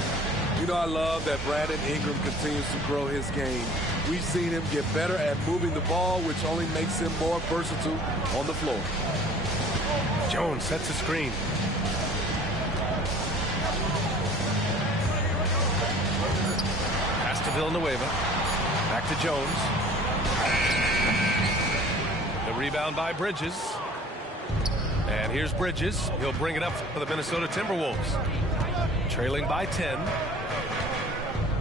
You know, I love that Brandon Ingram continues to grow his game. We've seen him get better at moving the ball, which only makes him more versatile on the floor. Jones sets a screen. Pass to Villanueva. Back to Jones. The rebound by Bridges. And here's Bridges. He'll bring it up for the Minnesota Timberwolves. Trailing by 10.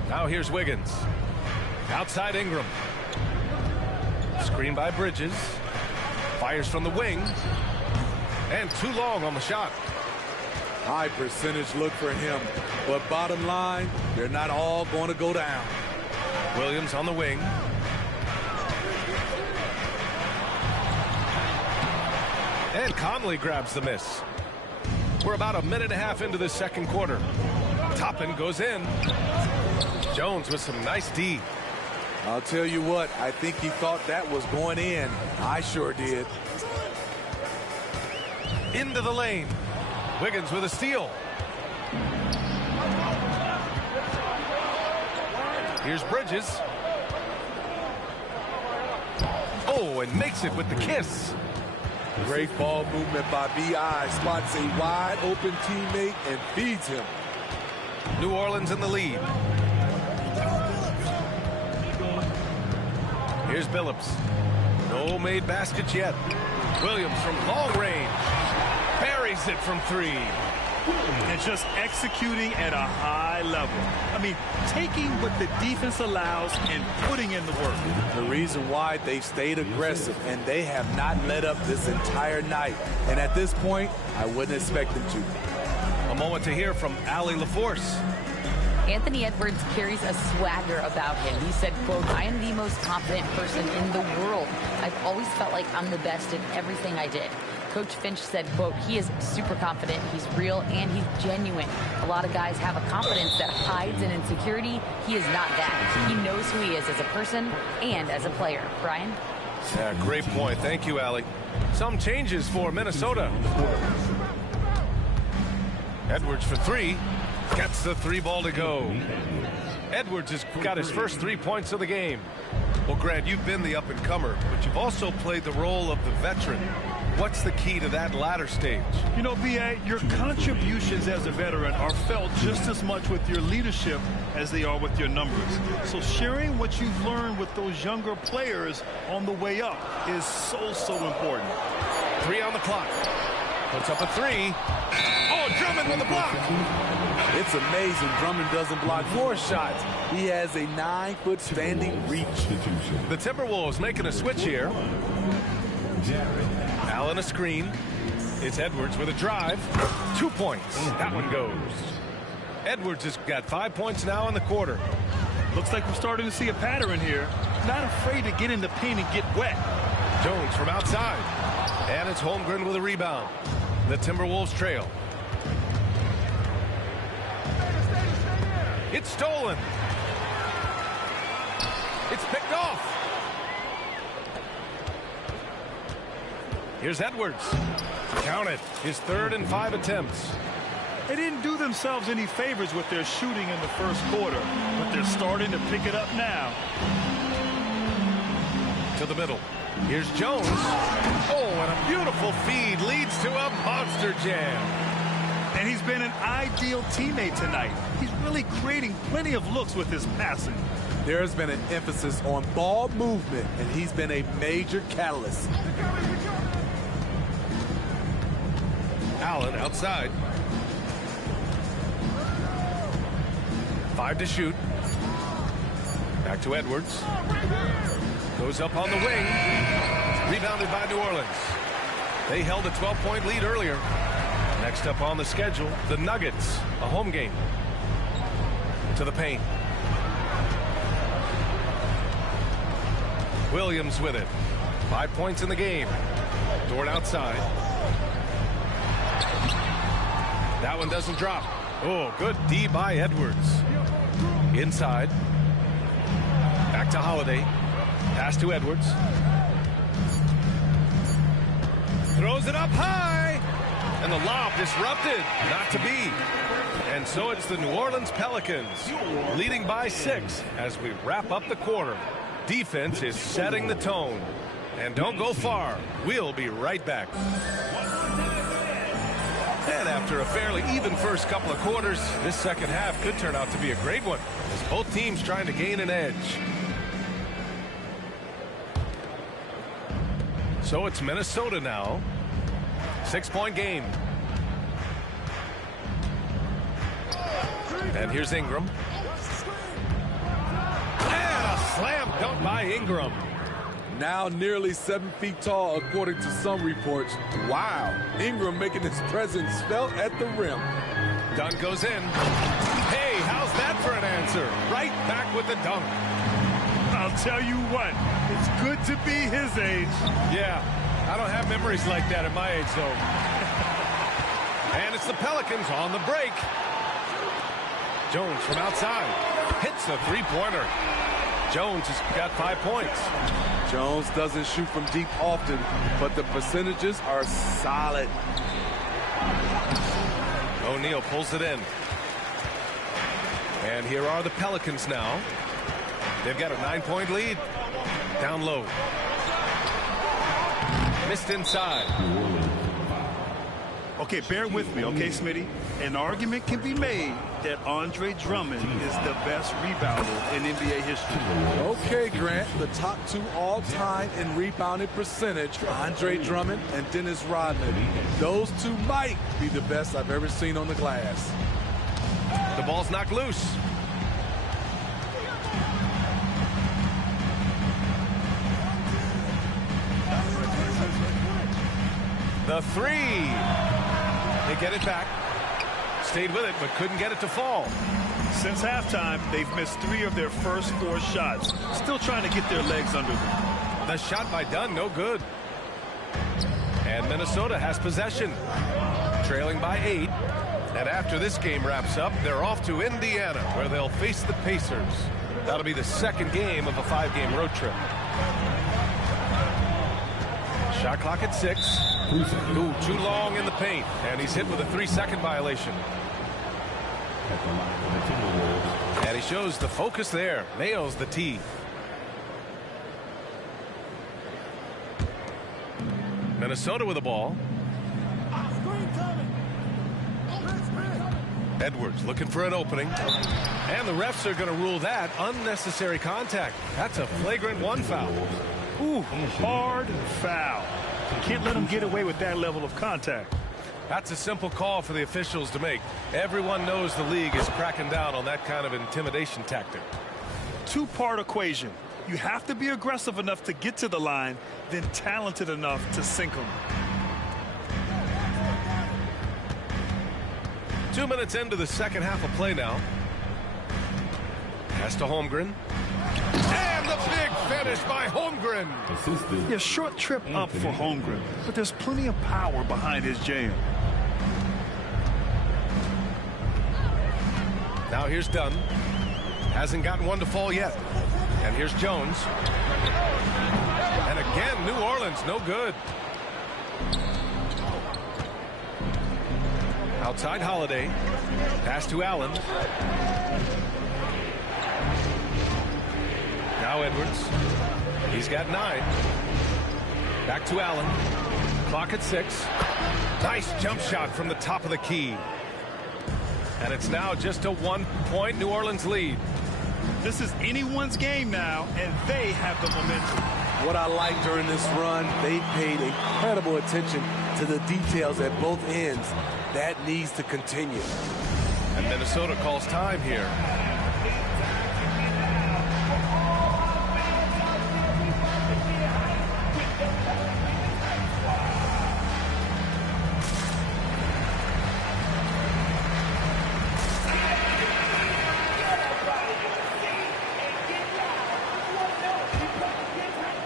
Now here's Wiggins. Outside Ingram. Screen by Bridges. Fires from the wing. And too long on the shot. High percentage look for him. But bottom line, they're not all going to go down. Williams on the wing. And Conley grabs the miss. We're about a minute and a half into the second quarter. Toppin goes in. Jones with some nice D. I'll tell you what, I think he thought that was going in. I sure did. Into the lane. Wiggins with a steal. Here's Bridges. Oh, and makes it with the kiss. Great ball movement by B.I. Spots a wide open teammate and feeds him. New Orleans in the lead. Here's Billups. No made baskets yet. Williams from long range. Buries it from three. And just executing at a high level. I mean, taking what the defense allows and putting in the work. The reason why they've stayed aggressive and they have not let up this entire night. And at this point, I wouldn't expect them to. A moment to hear from Allie LaForce. Anthony Edwards carries a swagger about him. He said, quote, "I am the most confident person in the world. I've always felt like I'm the best in everything I did." Coach Finch said, quote, "He is super confident, he's real, and he's genuine. A lot of guys have a confidence that hides an insecurity. He is not that. He knows who he is as a person and as a player." Brian? Yeah, great point. Thank you, Allie. Some changes for Minnesota. Edwards for three. Gets the three ball to go. Edwards has got his first 3 points of the game. Well, Grant, you've been the up-and-comer, but you've also played the role of the veteran. What's the key to that latter stage? You know, B.A., your contributions as a veteran are felt just as much with your leadership as they are with your numbers. So sharing what you've learned with those younger players on the way up is so important. 3 on the clock. Puts up a three. Oh, Drummond with a block. It's amazing Drummond doesn't block 4 shots. He has a 9-foot standing reach. The Timberwolves making a switch here. Allen a screen. It's Edwards with a drive. 2 points. That one goes. Edwards has got 5 points now in the quarter. Looks like we're starting to see a pattern here. Not afraid to get in the paint and get wet. Jones from outside. And it's Holmgren with a rebound. The Timberwolves trail. It's stolen. It's picked off. Here's Edwards. Count it. His 3rd and 5 attempts. They didn't do themselves any favors with their shooting in the first quarter, but they're starting to pick it up now. To the middle. Here's Jones. Oh, and a beautiful feed leads to a monster jam. And he's been an ideal teammate tonight. He's really creating plenty of looks with his passing. There's been an emphasis on ball movement, and he's been a major catalyst. Allen outside. 5 to shoot. Back to Edwards. Goes up on the wing. Rebounded by New Orleans. They held a 12-point lead earlier. Next up on the schedule, the Nuggets, a home game. To the paint. Williams with it. 5 points in the game. Dort outside. That one doesn't drop. Oh, good D by Edwards. Inside. Back to Holiday. Pass to Edwards. Throws it up high. And the lob disrupted. Not to be. And so it's the New Orleans Pelicans leading by 6 as we wrap up the quarter. Defense is setting the tone. And don't go far. We'll be right back. And after a fairly even first couple of quarters, this second half could turn out to be a great one as both teams trying to gain an edge. So it's Minnesota now. 6-point game. And here's Ingram. And a slam dunk by Ingram. Now nearly 7 feet tall, according to some reports. Wow. Ingram making his presence felt at the rim. Dunk goes in. Hey, how's that for an answer? Right back with the dunk. I'll tell you what, it's good to be his age. Yeah, I don't have memories like that at my age, though. And it's the Pelicans on the break. Jones from outside hits a three-pointer. Jones has got 5 points. Jones doesn't shoot from deep often, but the percentages are solid. O'Neal pulls it in. And here are the Pelicans now. They've got a 9-point lead. Down low. Missed inside. Okay, bear with me, okay, Smitty? An argument can be made that Andre Drummond is the best rebounder in NBA history. Okay, Grant, the top 2 all-time in rebounding percentage, Andre Drummond and Dennis Rodman. Those 2 might be the best I've ever seen on the glass. The ball's knocked loose. The 3. They get it back. Stayed with it, but couldn't get it to fall. Since halftime, they've missed 3 of their first 4 shots. Still trying to get their legs under them. The shot by Dunn, no good. And Minnesota has possession. Trailing by 8. And after this game wraps up, they're off to Indiana, where they'll face the Pacers. That'll be the second game of a 5-game road trip. Shot clock at 6. Ooh, too long in the paint. And he's hit with a 3-second violation. And he shows the focus there. Nails the tee. Minnesota with the ball. Edwards looking for an opening. And the refs are going to rule that unnecessary contact. That's a flagrant 1 foul. Ooh, hard foul. Can't let him get away with that level of contact. That's a simple call for the officials to make. Everyone knows the league is cracking down on that kind of intimidation tactic. Two-part equation. You have to be aggressive enough to get to the line, then talented enough to sink them. 2 minutes into the second half of play now. Pass to Holmgren. And the big finish by Holmgren. Yeah, short trip up for Holmgren, but there's plenty of power behind his jam. Now here's Dunn. Hasn't gotten one to fall yet. And here's Jones. And again, New Orleans, no good. Outside Holiday. Pass to Allen. Now Edwards. He's got 9. Back to Allen. Clock at 6. Nice jump shot from the top of the key. And it's now just a 1-point New Orleans lead. This is anyone's game now, and they have the momentum. What I like during this run, they paid incredible attention to the details at both ends. That needs to continue. And Minnesota calls time here.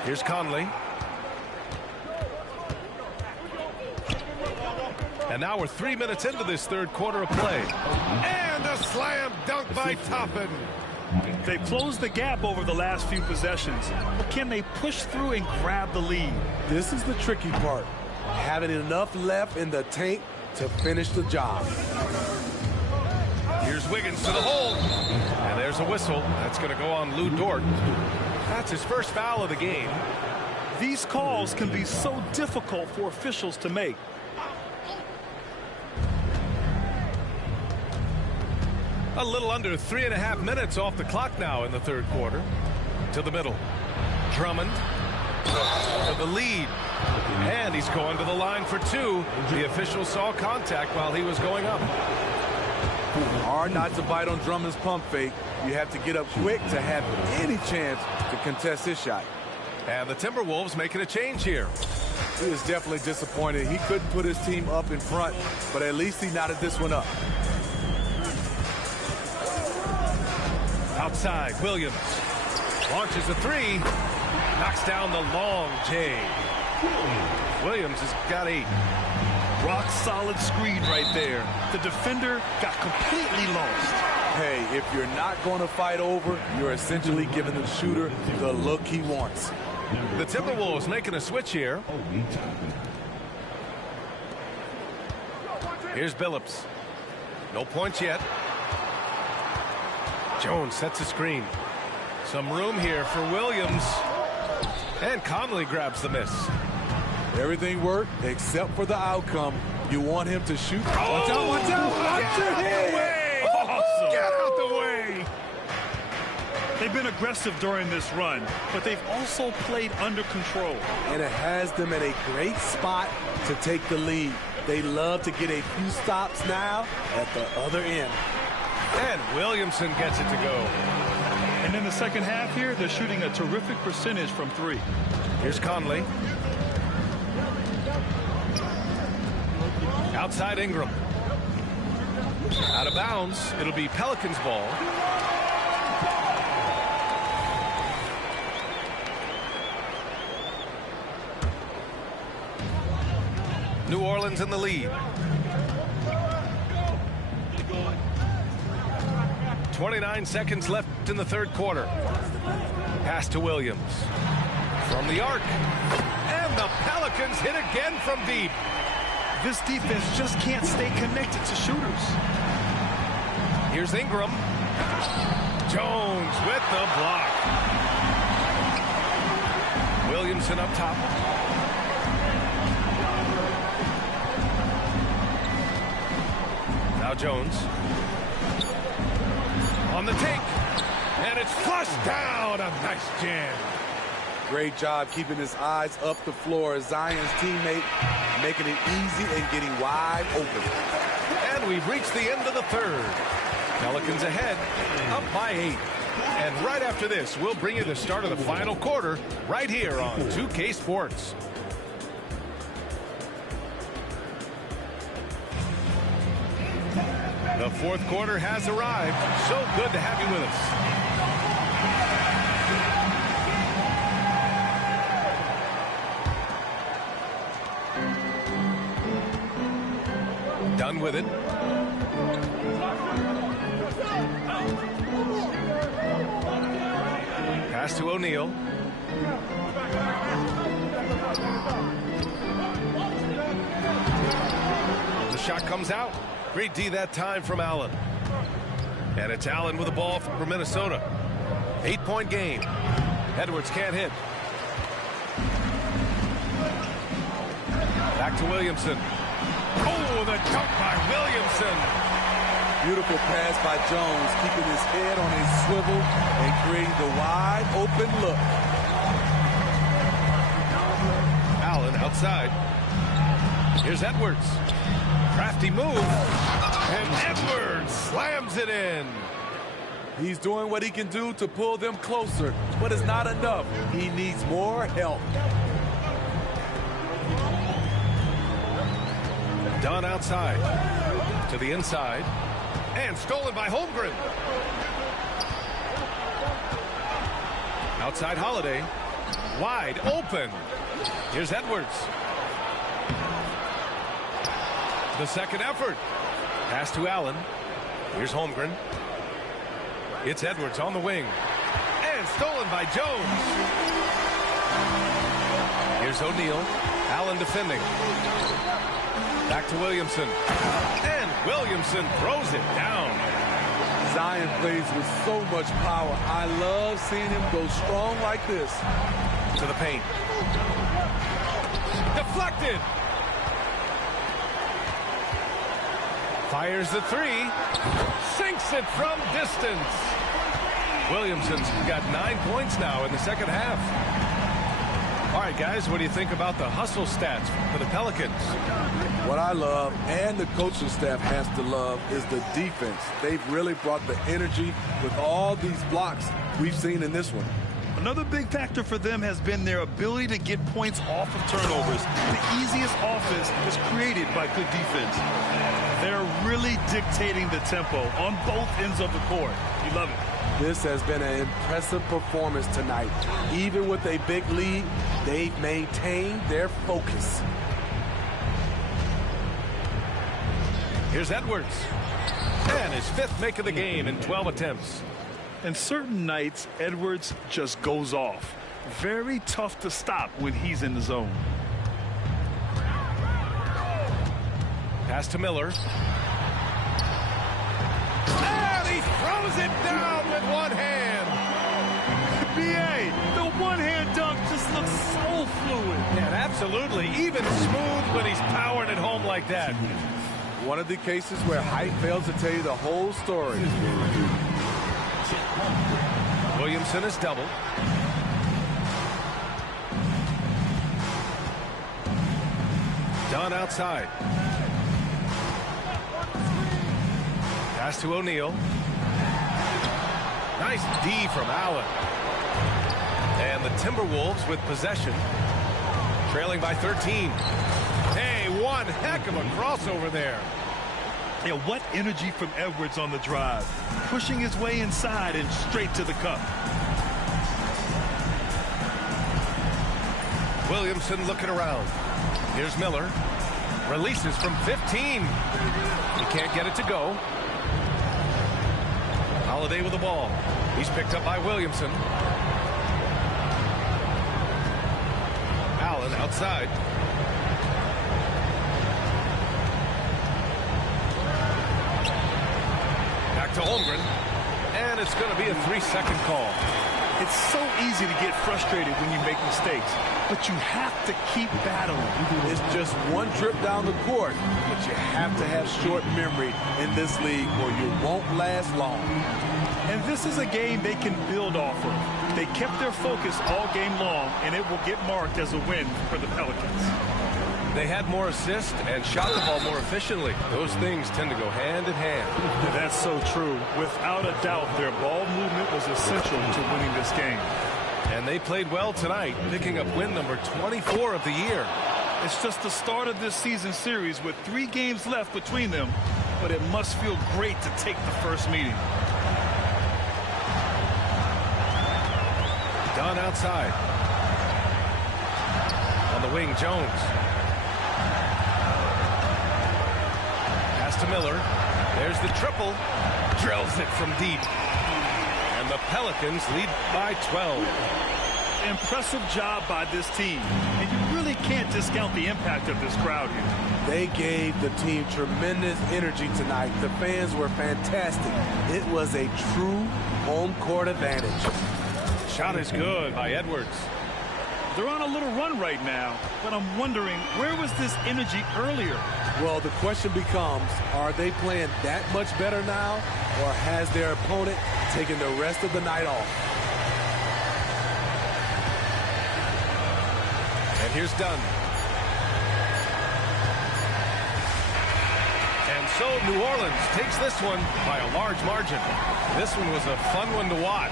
Here's Conley. And now we're 3 minutes into this third quarter of play. And a slam dunk by Toppin. They've closed the gap over the last few possessions, but can they push through and grab the lead? This is the tricky part. Having enough left in the tank to finish the job. Here's Wiggins to the hole. And there's a whistle. That's going to go on Lou Dort. That's his first foul of the game. These calls can be so difficult for officials to make. A little under 3.5 minutes off the clock now in the third quarter. To the middle. Drummond to the lead. And he's going to the line for 2. The official saw contact while he was going up. Hard not to bite on Drummond's pump fake. You have to get up quick to have any chance to contest his shot. And the Timberwolves making a change here. He is definitely disappointed. He couldn't put his team up in front, but at least he knotted this one up. Outside, Williams launches a 3, knocks down the long J. Williams has got 8. Rock solid screen right there. The defender got completely lost. Hey, if you're not going to fight over, you're essentially giving the shooter the look he wants. The Timberwolves making a switch here. Here's Billups. No points yet. Jones sets a screen. Some room here for Williams. And Conley grabs the miss. Everything worked except for the outcome. You want him to shoot. Oh, watch out, watch out, watch your head. Awesome. Get out the way. They've been aggressive during this run, but they've also played under control. And it has them in a great spot to take the lead. They love to get a few stops now at the other end. And Williamson gets it to go. And in the second half here, they're shooting a terrific percentage from 3. Here's Conley. Outside Ingram. Out of bounds. It'll be Pelicans ball. New Orleans in the lead. 29 seconds left in the third quarter. Pass to Williams. From the arc. And the Pelicans hit again from deep. This defense just can't stay connected to shooters. Here's Ingram. Jones with the block. Williamson up top. Now Jones. On the take. And it's flushed down. A nice jam. Great job keeping his eyes up the floor. Zion's teammate making it easy and getting wide open. And we've reached the end of the third. Pelicans ahead, up by 8. And right after this, we'll bring you the start of the final quarter right here on 2K Sports. The fourth quarter has arrived. So good to have you with us. Done with it. Pass to O'Neal. The shot comes out. Great D that time from Allen. And it's Allen with the ball for Minnesota. 8-point game. Edwards can't hit. Back to Williamson. Oh, the dunk by Williamson. Beautiful pass by Jones, keeping his head on a swivel and creating the wide open look. Allen outside. Here's Edwards. Crafty move. And Edwards slams it in. He's doing what he can do to pull them closer, but it's not enough. He needs more help. Dunn outside. To the inside. And stolen by Holmgren. Outside Holiday. Wide open. Here's Edwards. The second effort. Pass to Allen. Here's Holmgren. It's Edwards on the wing. And stolen by Jones. Here's O'Neal. Allen defending. Back to Williamson. And Williamson throws it down. Zion plays with so much power. I love seeing him go strong like this. To the paint. Deflected. Fires the three. Sinks it from distance. Williamson's got 9 points now in the second half. All right, guys, what do you think about the hustle stats for the Pelicans? What I love, and the coaching staff has to love, is the defense. They've really brought the energy with all these blocks we've seen in this one. Another big factor for them has been their ability to get points off of turnovers. The easiest offense is created by good defense. They're really dictating the tempo on both ends of the court. You love it. This has been an impressive performance tonight. Even with a big lead, they've maintained their focus. Here's Edwards. And his fifth make of the game in 12 attempts. And certain nights, Edwards just goes off. Very tough to stop when he's in the zone. Pass to Miller. And he throws it down with one hand. B.A., the one-hand dunk just looks so fluid. And absolutely, even smooth when he's powering it home like that. One of the cases where height fails to tell you the whole story. Williamson is doubled. Dunn outside. Pass to O'Neal. Nice D from Allen. And the Timberwolves with possession. Trailing by 13. Hey, one heck of a crossover there. Yeah, what energy from Edwards on the drive. Pushing his way inside and straight to the cup. Williamson looking around. Here's Miller. Releases from 15. He can't get it to go. Holiday with the ball. He's picked up by Williamson. Allen outside. Back to Holmgren. And it's going to be a 3-second call. It's so easy to get frustrated when you make mistakes, but you have to keep battling. It's just one trip down the court, but you have to have short memory in this league or you won't last long. And this is a game they can build off of. They kept their focus all game long, and it will get marked as a win for the Pelicans. They had more assists and shot the ball more efficiently. Those things tend to go hand in hand. That's so true. Without a doubt, their ball movement was essential to winning this game. And they played well tonight, picking up win number 24 of the year. It's just the start of this season series with 3 games left between them, but it must feel great to take the first meeting. Dunn outside. On the wing, Jones. Pass to Miller. There's the triple. Drills it from deep. And the Pelicans lead by 12. Impressive job by this team. And you really can't discount the impact of this crowd here. They gave the team tremendous energy tonight. The fans were fantastic. It was a true home court advantage. Shot is good by Edwards. They're on a little run right now, but I'm wondering, where was this energy earlier? Well, the question becomes, are they playing that much better now, or has their opponent taken the rest of the night off? And here's Dunn. And so New Orleans takes this one by a large margin. This one was a fun one to watch.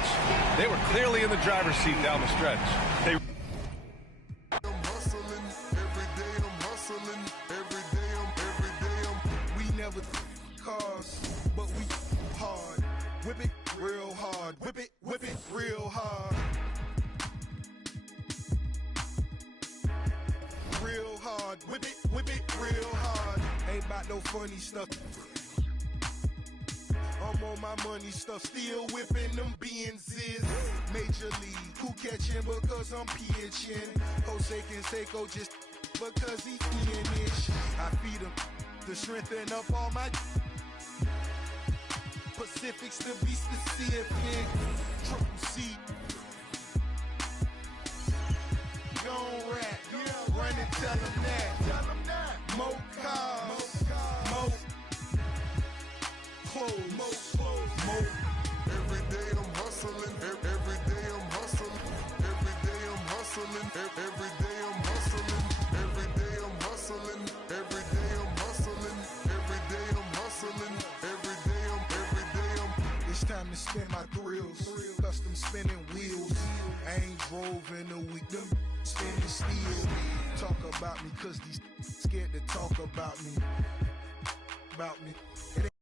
They were clearly in the driver's seat down the stretch. We never cars, but we hard. Whip it real hard. Whip it real hard. Real hard. Whip it real hard. Ain't about no funny stuff. I'm on my money stuff, still whipping them Benzes. Major League, who catching because I'm pitching. Jose Canseco just because he in-ish. I feed him to strengthen up all my Pacifics to be specific. Triple C. Gone rat, run and tell him that. Mo cars, mo clothes, mo. Every day I'm hustling, every day I'm hustling, every day I'm hustling, every day I'm hustling, every day I'm hustling, every day I'm hustling, every day I'm hustling, every day I'm. It's time to spin my thrills, custom spinning wheels. I ain't drove in a week, them spinning steel. Talk about me 'cause these scared to talk about me. It ain't